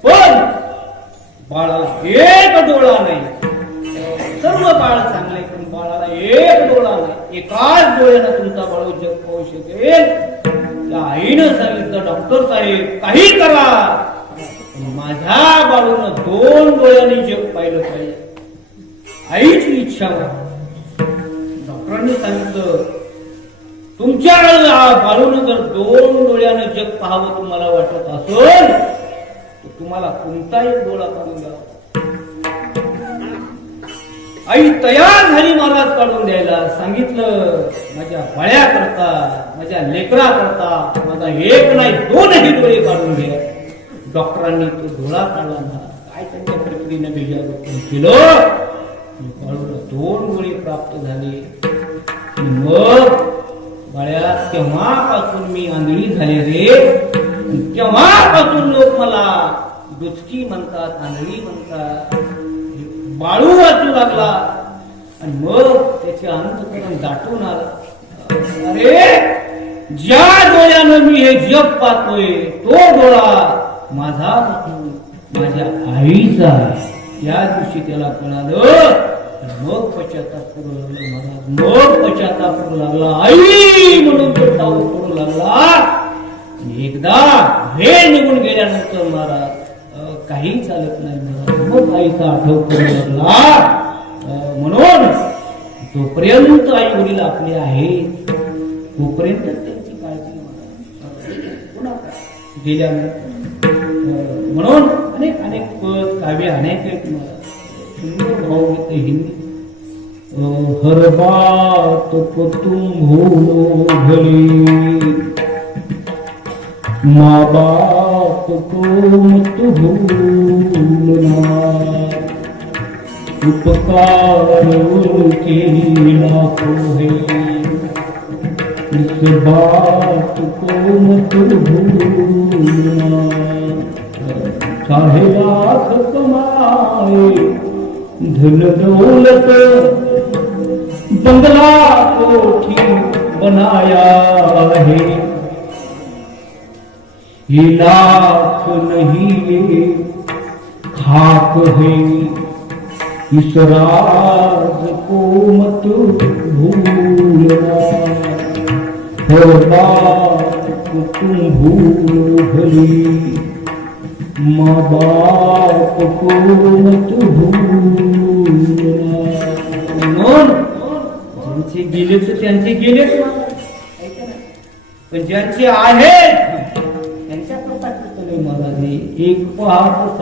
पण बाळाला एक डोळा नाही. सर्व बाळ चांगले, पण बाळाला एक डोळा नाही. एकाच डोळ्यानं तुमचा बाळू जग पाहू शकेल. त्या आईनं सांगितलं, डॉक्टर साहेब काही करा, माझ्या बाळूनं 2 डोळ्यांनी जग पाहिलं पाहिजे. आईची इच्छा होती. डॉक्टरांनी सांगितलं, तुमच्या बाळूनं जर 2 डोळ्यानं जग पाहावं तुम्हाला वाटत असेल, तर तुम्हाला कोणताही डोळा काढून द्यावा. आई तयार झाली महाराज काढून द्यायला. सांगितलं माझ्या बाळ्या करता, माझ्या लेकरा करता माझा एक नाही दोनही डोळे काढून घ्या. डॉक्टरांनी तो डोळा काढला ना, काय त्यांच्या प्रक्रियेने बीजारोपण केलं. बाळूला 2 डोळे प्राप्त झाले. मग बाळ्या तेव्हापासून मी आंधळी झाले रे. तेव्हापासून लोक मला डुचकी म्हणतात, आंधळी म्हणतात. बाळू वाचू लागला आणि मग त्याचे अंतःकरण दाटून आलं. अरे ज्या डोळ्यानं मी हे जग पाहतोय तो डोळा माझा नसून माझ्या आईचा. त्या दिवशी त्याला कळालं. मग पश्चाताप करू लागला महाराज. मग पश्चाताप करू लागला. आई म्हणून तो टाऊ करू लागला. एकदा हे निघून गेल्यानंतर महाराज काही चालत नाही महाराज. मग आईचा आठव करू लागला. म्हणून जोपर्यंत आई वडील आपले आहेत तोपर्यंत त्यांची काळजी गेल्यानंतर. म्हणून अनेक अनेक काव्य अनेक सुंदर भावगीत हिंदी. हर बात को तुम भूलो भले, माँ बाप को मत भूलना, उपकार उनके लाखों है, इस बात को मत भूलना. चाहे लाख कमाए धन दौलत, बंगला कोठी बनाया है, ये लाख नहीं ये खाक है, इस राज को मत भूलना. हर बात को तुम भूलो भली, माँ बाप को मत भूलना. ज्यांचे गेले तर त्यांचे गेले, पण ज्यांचे आहेत त्यांच्या प्रतापले महाराज. एक पाहत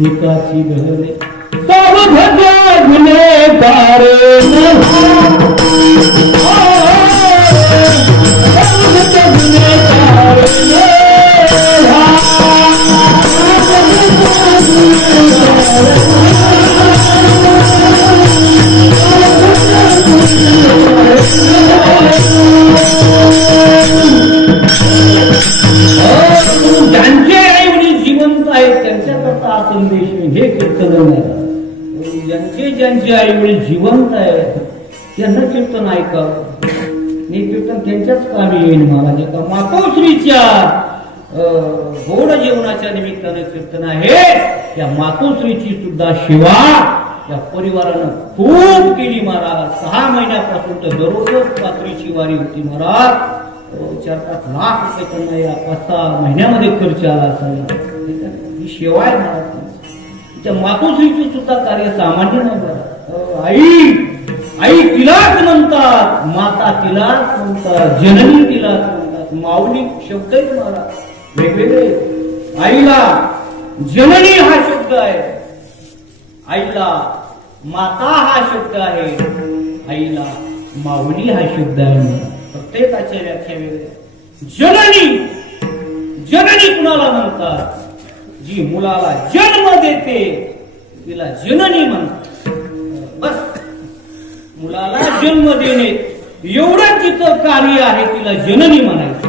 एकाची घरे सब भजा गुनेगार ज्यांचे आई वडील जिवंत आहेत त्यांच्याकरता हा संदेश हे कीर्तन. ज्यांचे आई वडील जिवंत आहेत त्यांना कीर्तन ऐकावं. हे कीर्तन त्यांच्याच कामी येईल महाराज. एका मातोश्रीच्या गोड जेवणाच्या निमित्ताने कीर्तन आहे. त्या मातोश्रीची सुद्धा सेवा या परिवारानं खूप केली महाराज. 6 महिन्यापासून तर दररोजच पात्रीची वारी होती महाराज. 4-5 लाख रुपये त्यांना या 5-6 महिन्यामध्ये खर्च आला असावा. ही सेवा आहे महाराज. त्या मातोश्रीची सुद्धा कार्य सामान्य नाही बरं. आई तिलाच म्हणतात, माता तिलाच म्हणतात, जननी तिलाच म्हणतात. माऊली शब्द आहेत महाराज वेगवेगळे. आईला जननी हा शब्द आहे, आईला माता हा शब्द आहे, आईला माऊली हा शब्द आहे. प्रत्येकाच्या व्याख्या वेगळ्या. जननी कुणाला म्हणतात? जी मुलाला जन्म देते तिला जननी म्हणतात. बस मुलाला जन्म देणे एवढं तिचं कार्य आहे, तिला जननी म्हणायचं.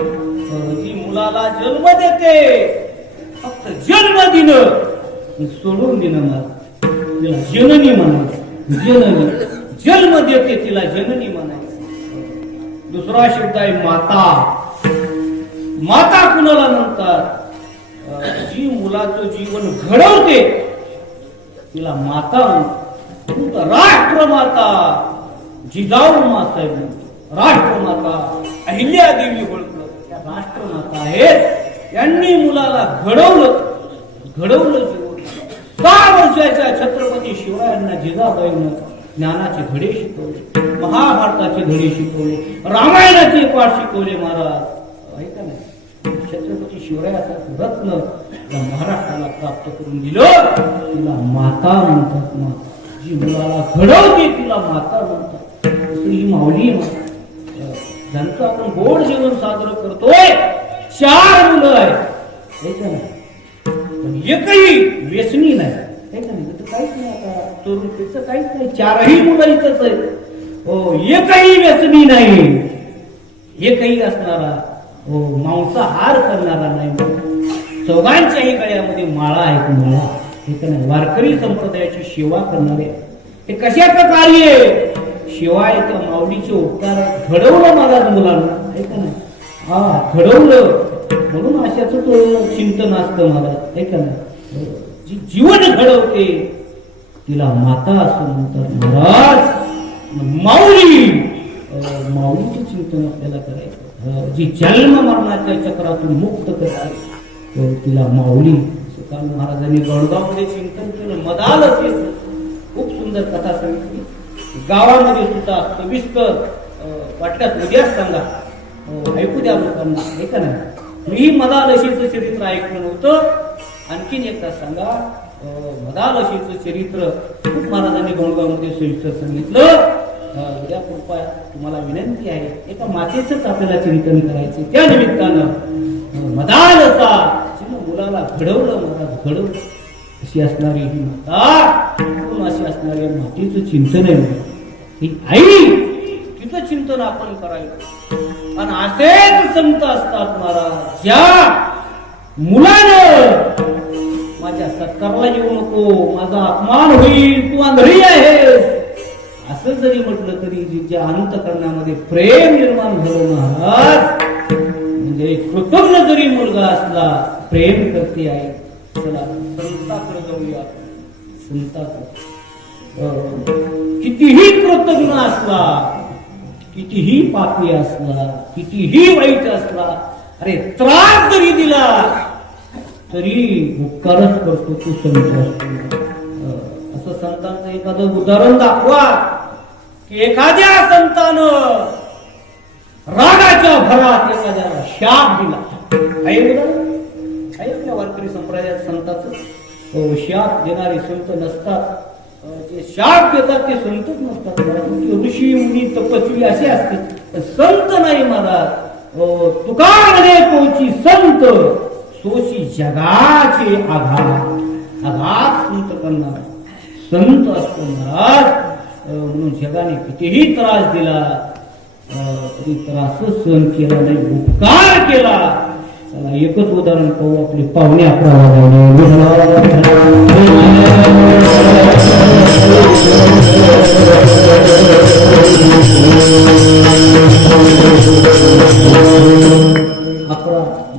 जी मुलाला जन्म देते फक्त जन्म दिलं सोडून दिलं मला तिला जननी म्हणायचं. जननी जन्म देते तिला जननी म्हणायचं. दुसरा शब्द आहे माता. माता कुणाला म्हणतात? जी मुलाचं जीवन घडवते तिला माता म्हणतात. राष्ट्रमाता जिजाऊ मासाहेब म्हणतो. राष्ट्रमाता अहिल्यादेवी होळकर त्या राष्ट्रमाता आहेत. यांनी मुलाला घडवलं जीवन. 6 वर्षाच्या छत्रपती शिवरायांना जिजाबाईंना ज्ञानाचे धडे शिकवले, महाभारताचे धडे शिकवले, रामायणाचे पाठ शिकवले महाराज. ऐका नाही, छत्रपती शिवरायाचं रत्न या महाराष्ट्राला प्राप्त करून दिलं. तिला माता म्हणतात. जी मुलाला घडवते तिला माता म्हणतात. ही माऊली ज्यांचं आपण गोड जीवन साजरं करतोय, 4 मुलं आहेत पण एकही व्यसनी नाही. काहीच नाही, आता तरुणपीचं काहीच नाही, 4ही मुलं इथंच आहेत. हो, एकही व्यसनी नाही, एकही असणारा मांसाहार करणारा नाही. चौघांच्याही गळ्यामध्ये माळा आहेत, माळा. वारकरी संप्रदायाची सेवा करणारे. हे कशाचं कार्य? शिवाय त्या माऊलीचे उपकार. घडवलं महाराज मुलांना, ऐका ना, हा घडवलं म्हणून अशाच चिंतन असतं महाराज, ऐका ना. जी जीवन घडवते तिला माता असं म्हणतात महाराज. माऊली, माऊलीचे चिंतन आपल्याला करायचं. जी जन्म मरणाच्या चक्रातून मुक्त करते तिला माऊली. महाराजांनी गणगावमध्ये चिंतन केलं, मदाल असेल, खूप सुंदर कथा सांगितली. गावामध्ये सुद्धा सविस्तर वाटल्यास उद्याच सांगा, ऐकू द्या लोकांना, ऐका ना. मी मदालशीचं चरित्र ऐकलं नव्हतं, आणखीन एकदा सांगा. मदालशीचं चरित्र खूप महाराजांनी गणगावमध्ये सविस्तर सांगितलं. उद्या कृपा तुम्हाला विनंती आहे, एका मातेचंच आपल्याला चिंतन करायचं. त्या निमित्तानं मदालसा मुलाला घडवलं, महाराज घडवलं. अशी असणारी ही माता, अशी असणारी मातेचं चिंतन आहे. ही आई, तिचं चिंतन आपण करायचं. आणि असेच संत असतात महाराज, ज्या मुलानं माझ्या सत्कारला येऊ नको, माझा अपमान होईल, तू आंधळी आहेस, असं जरी म्हटलं तरी जिच्या अंतःकरणामध्ये प्रेम निर्माण झालं महाराज, म्हणजे कृतज्ञ जरी मुलगा असला, प्रेम करते आहे. चला संताकडे जाऊया. संताकडे कितीही कृतज्ञ असला, कितीही पापी असला, कितीही वाईट असला, अरे त्रास जरी दिला तरी उपकारच करतो, तू संत असतो. असं संतांचं एखादं उदाहरण दाखवा की एखाद्या संतानं रागाच्या भरात एखाद्याला शाप दिला. आहे आपल्या वारकरी संप्रदायात संताचं शाप देणारे संत नसतात. जे शाप देतात ते संतच नसतात. ऋषी मुनी तपस्वी असे असते, संत नाही महाराज. तुका म्हणे तोची संत, सोशी जगाचे आघात. आघात संत करणार संत असतो महाराज. म्हणून जगाने कितीही त्रास दिला तरी त्रासच सहन केला नाही, उपकार केला. चला एकच उदाहरण पाहू. आपले पाहुणे 11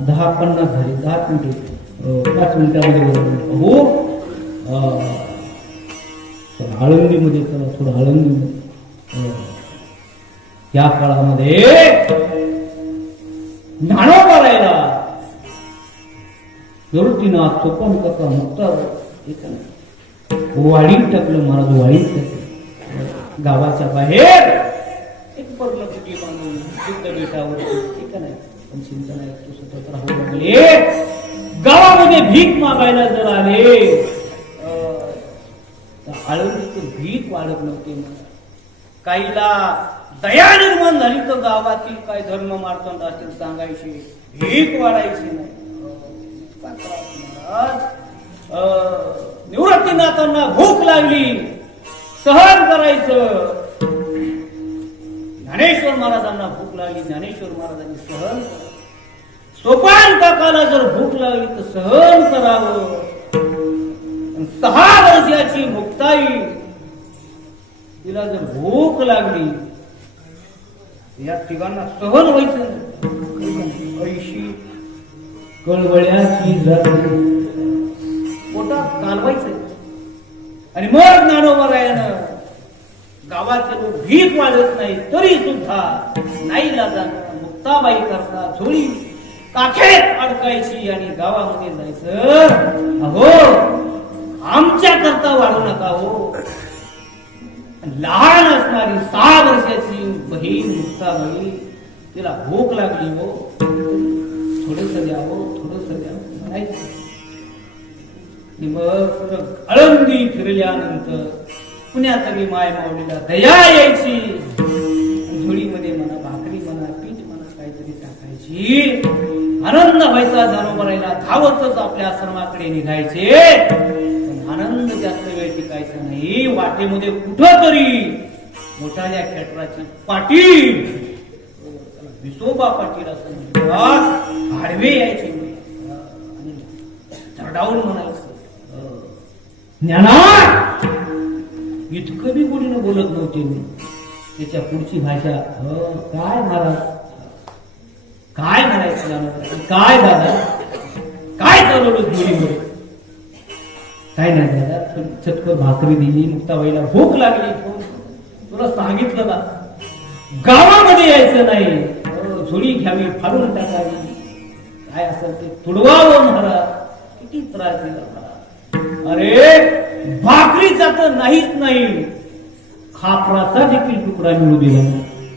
10-50 झाले, 10 मिनिटे 5 मिनिटामध्ये हो. आळंदीमध्ये चला, थोडं आळंदीमध्ये या काळामध्ये ज्ञानोबा राहिला, निवृत्तीनाथ, सोपान काका, मुक्तार वाढीत टाकलं महाराज, वाढीत टाकलं. गावाच्या बाहेर एक पर्णकुटी बांधून सिद्ध बेटावर, ठीक नाही, पण चिंता नाही, तू स्वतंत्र राहू लागले. गावामध्ये भीक मागायला जर आले तर आळंदीची भीक वाढत नव्हती. काहीला दया निर्माण झाली तर गावातील काय धर्म मार्तंड असतील सांगायची, भीक वाढायची नाही. निवृत्तीनाथांना भूक लागली, सहन करायचं. ज्ञानेश्वर महाराजांना भूक लागली, ज्ञानेश्वर महाराजांनी सहन करायचं. सोपान काकाला जर भूक लागली तर सहन करावं. 6 वर्षाची मुक्ताई, तिला जर भूक लागली या ठिकाणा सहन व्हायचं. ऐशी कळवळ्याची पोटात घालवायचं. आणि मग ज्ञानोबरायानं गावातले लोक भीक वाढत नाही तरी सुद्धा नाही लाजानं मुक्ताबाई करता झोळी काखेत अडकायची आणि गावामध्ये जायचं. अहो आमच्या करता वाढू नका हो. लहान असणारी 6 वर्षाची बहीण मुक्ताबाई, तिला भूक लागली हो, थोडस द्यावं, थोडस द्यावं म्हणायचं. मग आळंदी फिरल्यानंतर पुण्यात तरी माय माऊलीला दया यायची, झोळीमध्ये म्हणा भाकरी म्हणा पीठ म्हणा काहीतरी टाकायची, आनंद व्हायचा. दानोबरायला धावतच आपल्या आश्रमाकडे निघायचे. पण आनंद जास्त वेळ टिकायचा नाही. वाटेमध्ये कुठं तरी मोठाल्या खेटराची पाटी, विसोबा पाटील असं म्हणतात, आडवे यायचे आणि धरडावून म्हणायचं, ज्ञाना. इतकं बी कोणीनं बोलत नव्हते मी. त्याच्या पुढची भाषा, काय महाराज, काय म्हणायचं, काय दादा, काय चालवलं झोळीमध्ये? काय नाही दादा, चटकन भाकरी दिली, मुक्ताबाईला भूक लागली, तुला सांगितलं ना गावामध्ये यायचं नाही, झोळी घ्यावी, फाडून टाकावी, काय असेल ते तुडवावं महाराज. किती त्रास दिला महाराज. अरे भाकरीचा तर नाहीच नाही, खापराचा देखील तुकडा मिळू दिला,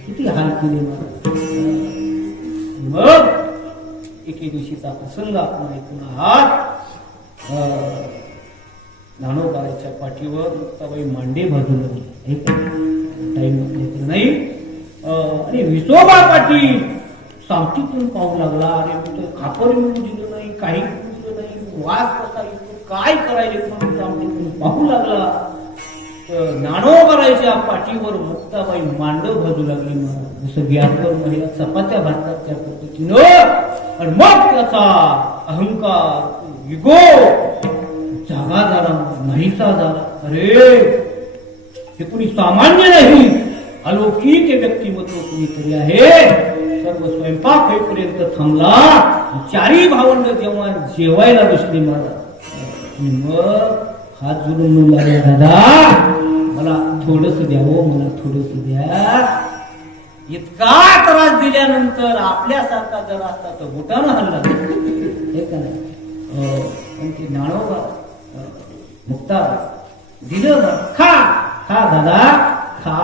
किती हाल केले महाराज. मग एके दिवशीचा प्रसंग आपण ऐकून आहात. ज्ञानोबाच्या पाठीवर मुक्ताबाई मांडे भाजून लागली, टाइम नाही. आणि विसोबा पाटील सामटीतून पाहू लागला. अरे खापर मिळून दिलं नाही, काही दिलं नाही, वास कसा येतो, काय करायचे म्हणून सामटीतून पाहू लागला. ज्ञानोबाच्या पाठीवर मुक्ताबाई मांड भाजू लागली, जसं गॅसवर महिला चपात्या भाजतात त्या पद्धतीनं. आणि मग त्याचा अहंकार, इगो जागा झाला, नाहीसा झाला. अरे हे कुणी सामान्य नाही, अलौकिक व्यक्तिमत्व कुणीतरी आहे. सर्व स्वयंपाक होईपर्यंत थांबला. चारी भावंड जेव्हा जेवायला बसली महाराज, मग हात जोडून म्हणला, दादा मला थोडस द्यावं, मला थोडस द्या. इतका त्रास दिल्यानंतर आपल्यासारखा जर असता तर बोटानं हल्ला, हे का नाही. पण ते ज्ञानोबा मुक्ता दिलं, खा खा दादा खा.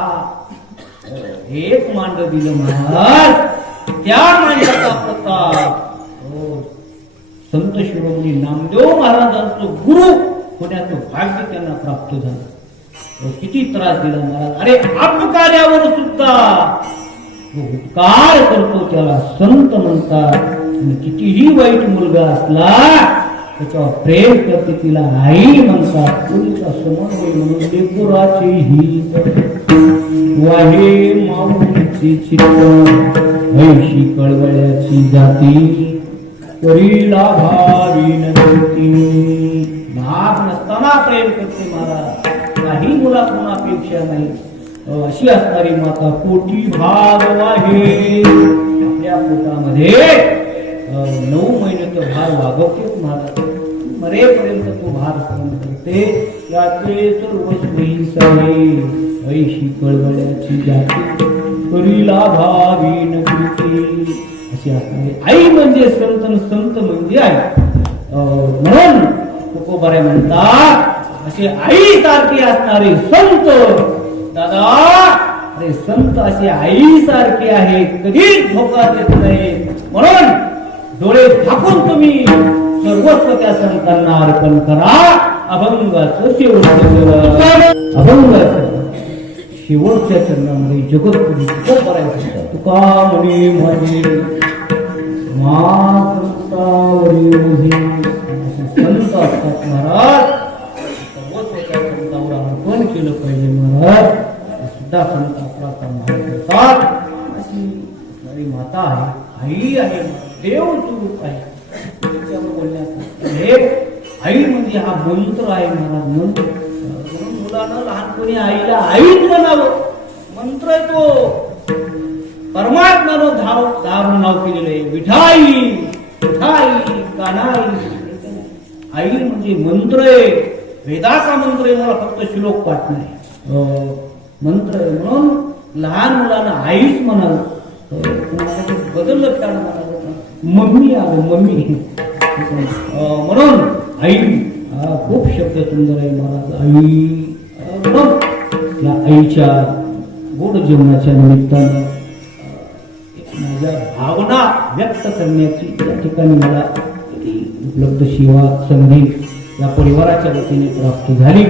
एक मांड दिलं महाराज. त्या मांडाचा प्रताप संत शिरोमणी नामदेव महाराजांचं गुरु होण्याचं भाग्य त्यांना प्राप्त झालं. किती त्रास दिला महाराज. अरे अपकार्यावर सुद्धा उपकार करतो त्याला संत म्हणतात. आणि कितीही वाईट मुलगा असला त्याच्यावर प्रेम करते, तिला आई म्हणतात. तुमचा समन्वय म्हणून लेकराची ही वाहे माऊलीची चित्त, ऐशी कळवळ्याची जाती, करीला भावी नव्हती. भाग नसताना प्रेम करते महाराज, काही मुलातून अपेक्षा नाही. अशी असणारी माता पोटी भाग आहे. आपल्या पोटामध्ये 9 महिने तर भार वागवते महाराज, मरेपर्यंत तो भार सहन करते. याचे सर्व सोयी ऐशी कळवळ्याची जाती, करीला भावी नव्हती. अशी असणारी आई म्हणजे संत, संत म्हणजे आई. म्हणून तुकोबाराय म्हणतात असे आई सारखे असणारे संत. दादा अरे संत असे आई सारखे आहे, कधीच धोका देत नाही. म्हणून डोळे झाकून तुम्ही सर्वस्व त्या संतांना अर्पण करा. अभंगाचं शेवटच्या चरणामध्ये जगद्गुरु तुकोबाराय तुका म्हणे माझे संत असतात महाराज. सर्वस्व त्या संतांवर अर्पण केलं पाहिजे महाराज. सुद्धा संत आपला संभाळ करतात. अशी माता आहे, आई आहे, देव स्वरूप आहे. बोलण्याचा आई म्हणजे हा मंत्र आहे महाराज. मंत्र मुलांना लहानपणी आईला आईच म्हणावं, मंत्र आहे तो. परमात्मानं दारून नाव केलेलं आहे, विठाई विठाई कानाई. आई म्हणजे मंत्र आहे, वेदाचा मंत्र आहे. मला फक्त श्लोक पाठ नाही, मंत्र आहे. म्हणून लहान मुलांना आईच म्हणावं. बदललं कारण म्हणावं, मम्मी आलं मम्मी. म्हणून आई हा खूप शब्द सुंदर आहे महाराज. आई म्हणून या आईच्या गोड जीवनाच्या निमित्तानं माझ्या भावना व्यक्त करण्याची या ठिकाणी मला उपलब्ध सेवा संधी या परिवाराच्या वतीने प्राप्त झाली.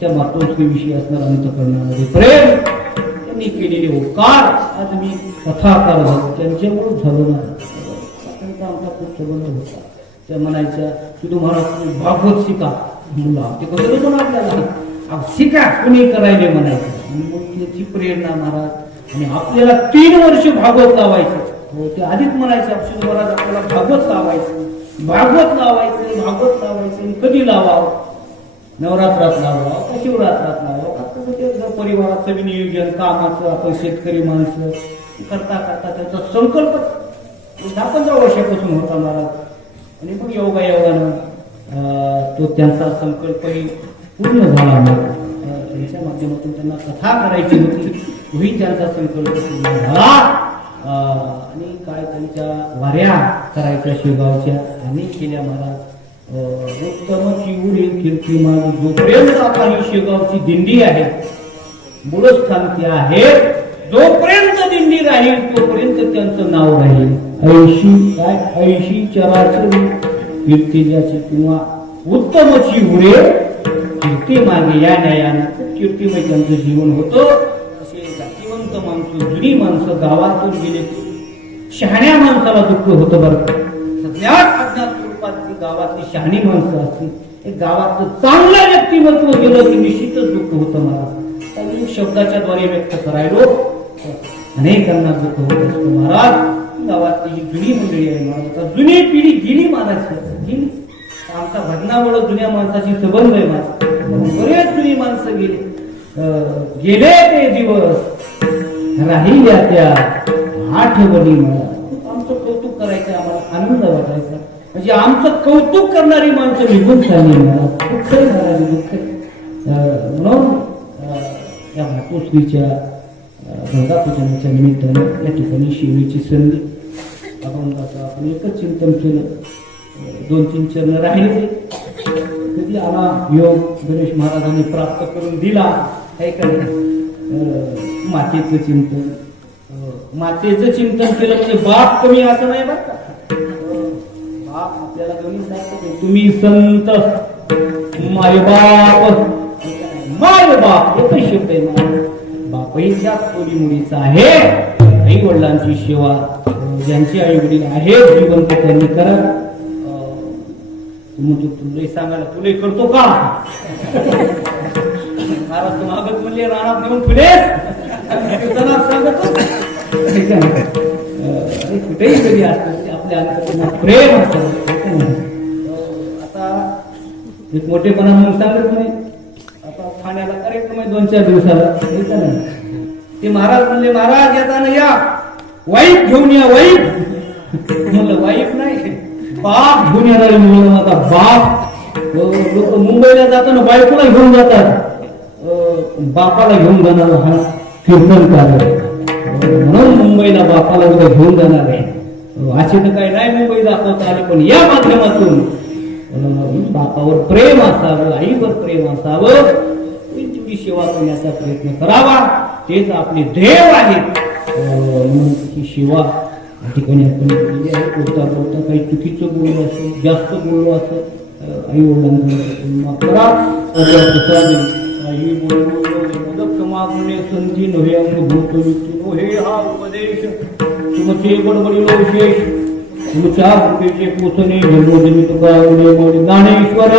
त्या मातोश्रीविषयी असणार अंतःकरणामध्ये प्रेम, त्यांनी केलेले उपकार आज मी कथाकार झालो, त्यांच्यामुळे झालो ना. त्यांचा आमचा खूप संबंध होता. त्या म्हणायच्या की तुम्हाला भागवत शिका, मुला ते कसं पण आपल्याला शिका कुणी करायले म्हणायचं. आणि मग त्याची प्रेरणा महाराज. आणि आपल्याला 3 वर्ष भागवत लावायचं. हो, ते आधीच म्हणायचे अक्षर महाराज आपल्याला भागवत लावायचं, भागवत लावायचं, भागवत लावायचं. कधी लावावं? नवरात्रात लावावं का शिवरात्रात लावावं का? कसं ते परिवाराचं विनियोजन, कामाचं, आपण शेतकरी माणसं करता करता त्याचा संकल्प 10-15 वर्षापासून होता महाराज. आणि मग योगायोगानं तो त्यांचा संकल्पही पूर्ण झाला. त्यांच्या माध्यमातून त्यांना कथा करायची होती, तोही त्यांचा संकल्प पूर्ण झाला. आणि काय त्यांच्या वाऱ्या करायच्या शेगावच्या आणि केल्या महाराज. उत्तम चिवडी कीर्तिमान, जोपर्यंत आता ही शेगावची दिंडी आहे, मूळस्थान ते आहे, जोपर्यंत दिंडी राहील तोपर्यंत त्यांचं नाव राहील. 80 चराचरी कीर्ती ज्याची किंवा उत्तमची उरे कीर्ती मागे या न्यायानं कीर्तिमय त्यांचं जीवन होतं. असे जातीवंत माणसं, जुनी माणसं गावातून गेले. शहाण्या माणसाला दुःख होतं बरं. सगळ्यात अज्ञात स्वरूपातली गावातली शहाणी माणसं असतील, एक गावातलं चांगलं व्यक्तिमत्व गेलं की निश्चितच दुःख होतं. मला मी शब्दाच्या द्वारे व्यक्त करायलो अनेकांना दुःख होत असतो महाराज. गावातली ही जुनी मंडळी आहे महाराज, जुनी पिढी गेली महाराज. आमचा भजनामुळे जुन्या माणसाची संबंध आहे माझा. बरेच जुनी माणसं गेले ते दिवस राहिल्या त्या आठवणी. मला आमचं कौतुक करायचं, आम्हाला आनंद वाटायचा. म्हणजे आमचं कौतुक करणारी माणसं निघून चालली मला. दुःख झालं दुःख. म्हणून या मातोश्रीच्या गंगापूजनाच्या निमित्तानं या ठिकाणी शिवरीची संधी अभंगाचं आपण एकच चिंतन केलं. 2-3 चरण राहिले. कधी आला योग गणेश महाराजांनी प्राप्त करून दिला काय काय मातेचं चिंतन. मातेचं चिंतन केलं म्हणजे बाप कमी असं नाही बरं का. बाप आपल्याला कमी सांगतो, तुम्ही संत मायबाप. मायबाप एकच शब्द आहे मला. बापही त्या तोली मुलीचा आहे. आई वडिलांची सेवा ज्यांचे आई वडील आहेत जिवंत त्यांनी करा. तुला सांगायला तुला करतो का महाराज? मागत म्हणले रानात नेऊन फिरेस सांगतो कुठेही कधी असतं आपल्या अंतर्गत प्रेम असतं. आता एक मोठेपणा म्हणून सांगत नाही. आता ठाण्याला कार्यक्रम आहे 2-4 दिवसाला. ते महाराज म्हणले महाराज येताना या वाईफ घेऊन या. वाईफ म्हणलं वाईफ नाही बाप घेऊन येणार मुलं. आता बाप लोक मुंबईला जाताना बायकोला घेऊन जातात, बापाला घेऊन जाणार हा कीर्तनकार. म्हणून मुंबईला बापाला घेऊन जाणार आहे. असे तर काही नाही मुंबई दाखवता आले, पण या माध्यमातून बापावर प्रेम असावं, आईवर प्रेम असावं, तेवढी सेवा करण्याचा प्रयत्न करावा. तेच आपले देव आहेत. म्हणून ही सेवा ठिकाणी आपण केली आहे. बोलता बोलता काही चुकीचं बोललो असं, जास्त बोललो असं आई वडिलांना करा. काही बोललो क्षमागुणे संधी नव्हे अंगभूत व्यक्ती हे हा उपदेश तुमचे बडबडीलो विशेष तुमच्या कृपेचे पोचणे जन्मोजन्मी तुका ज्ञानेश्वर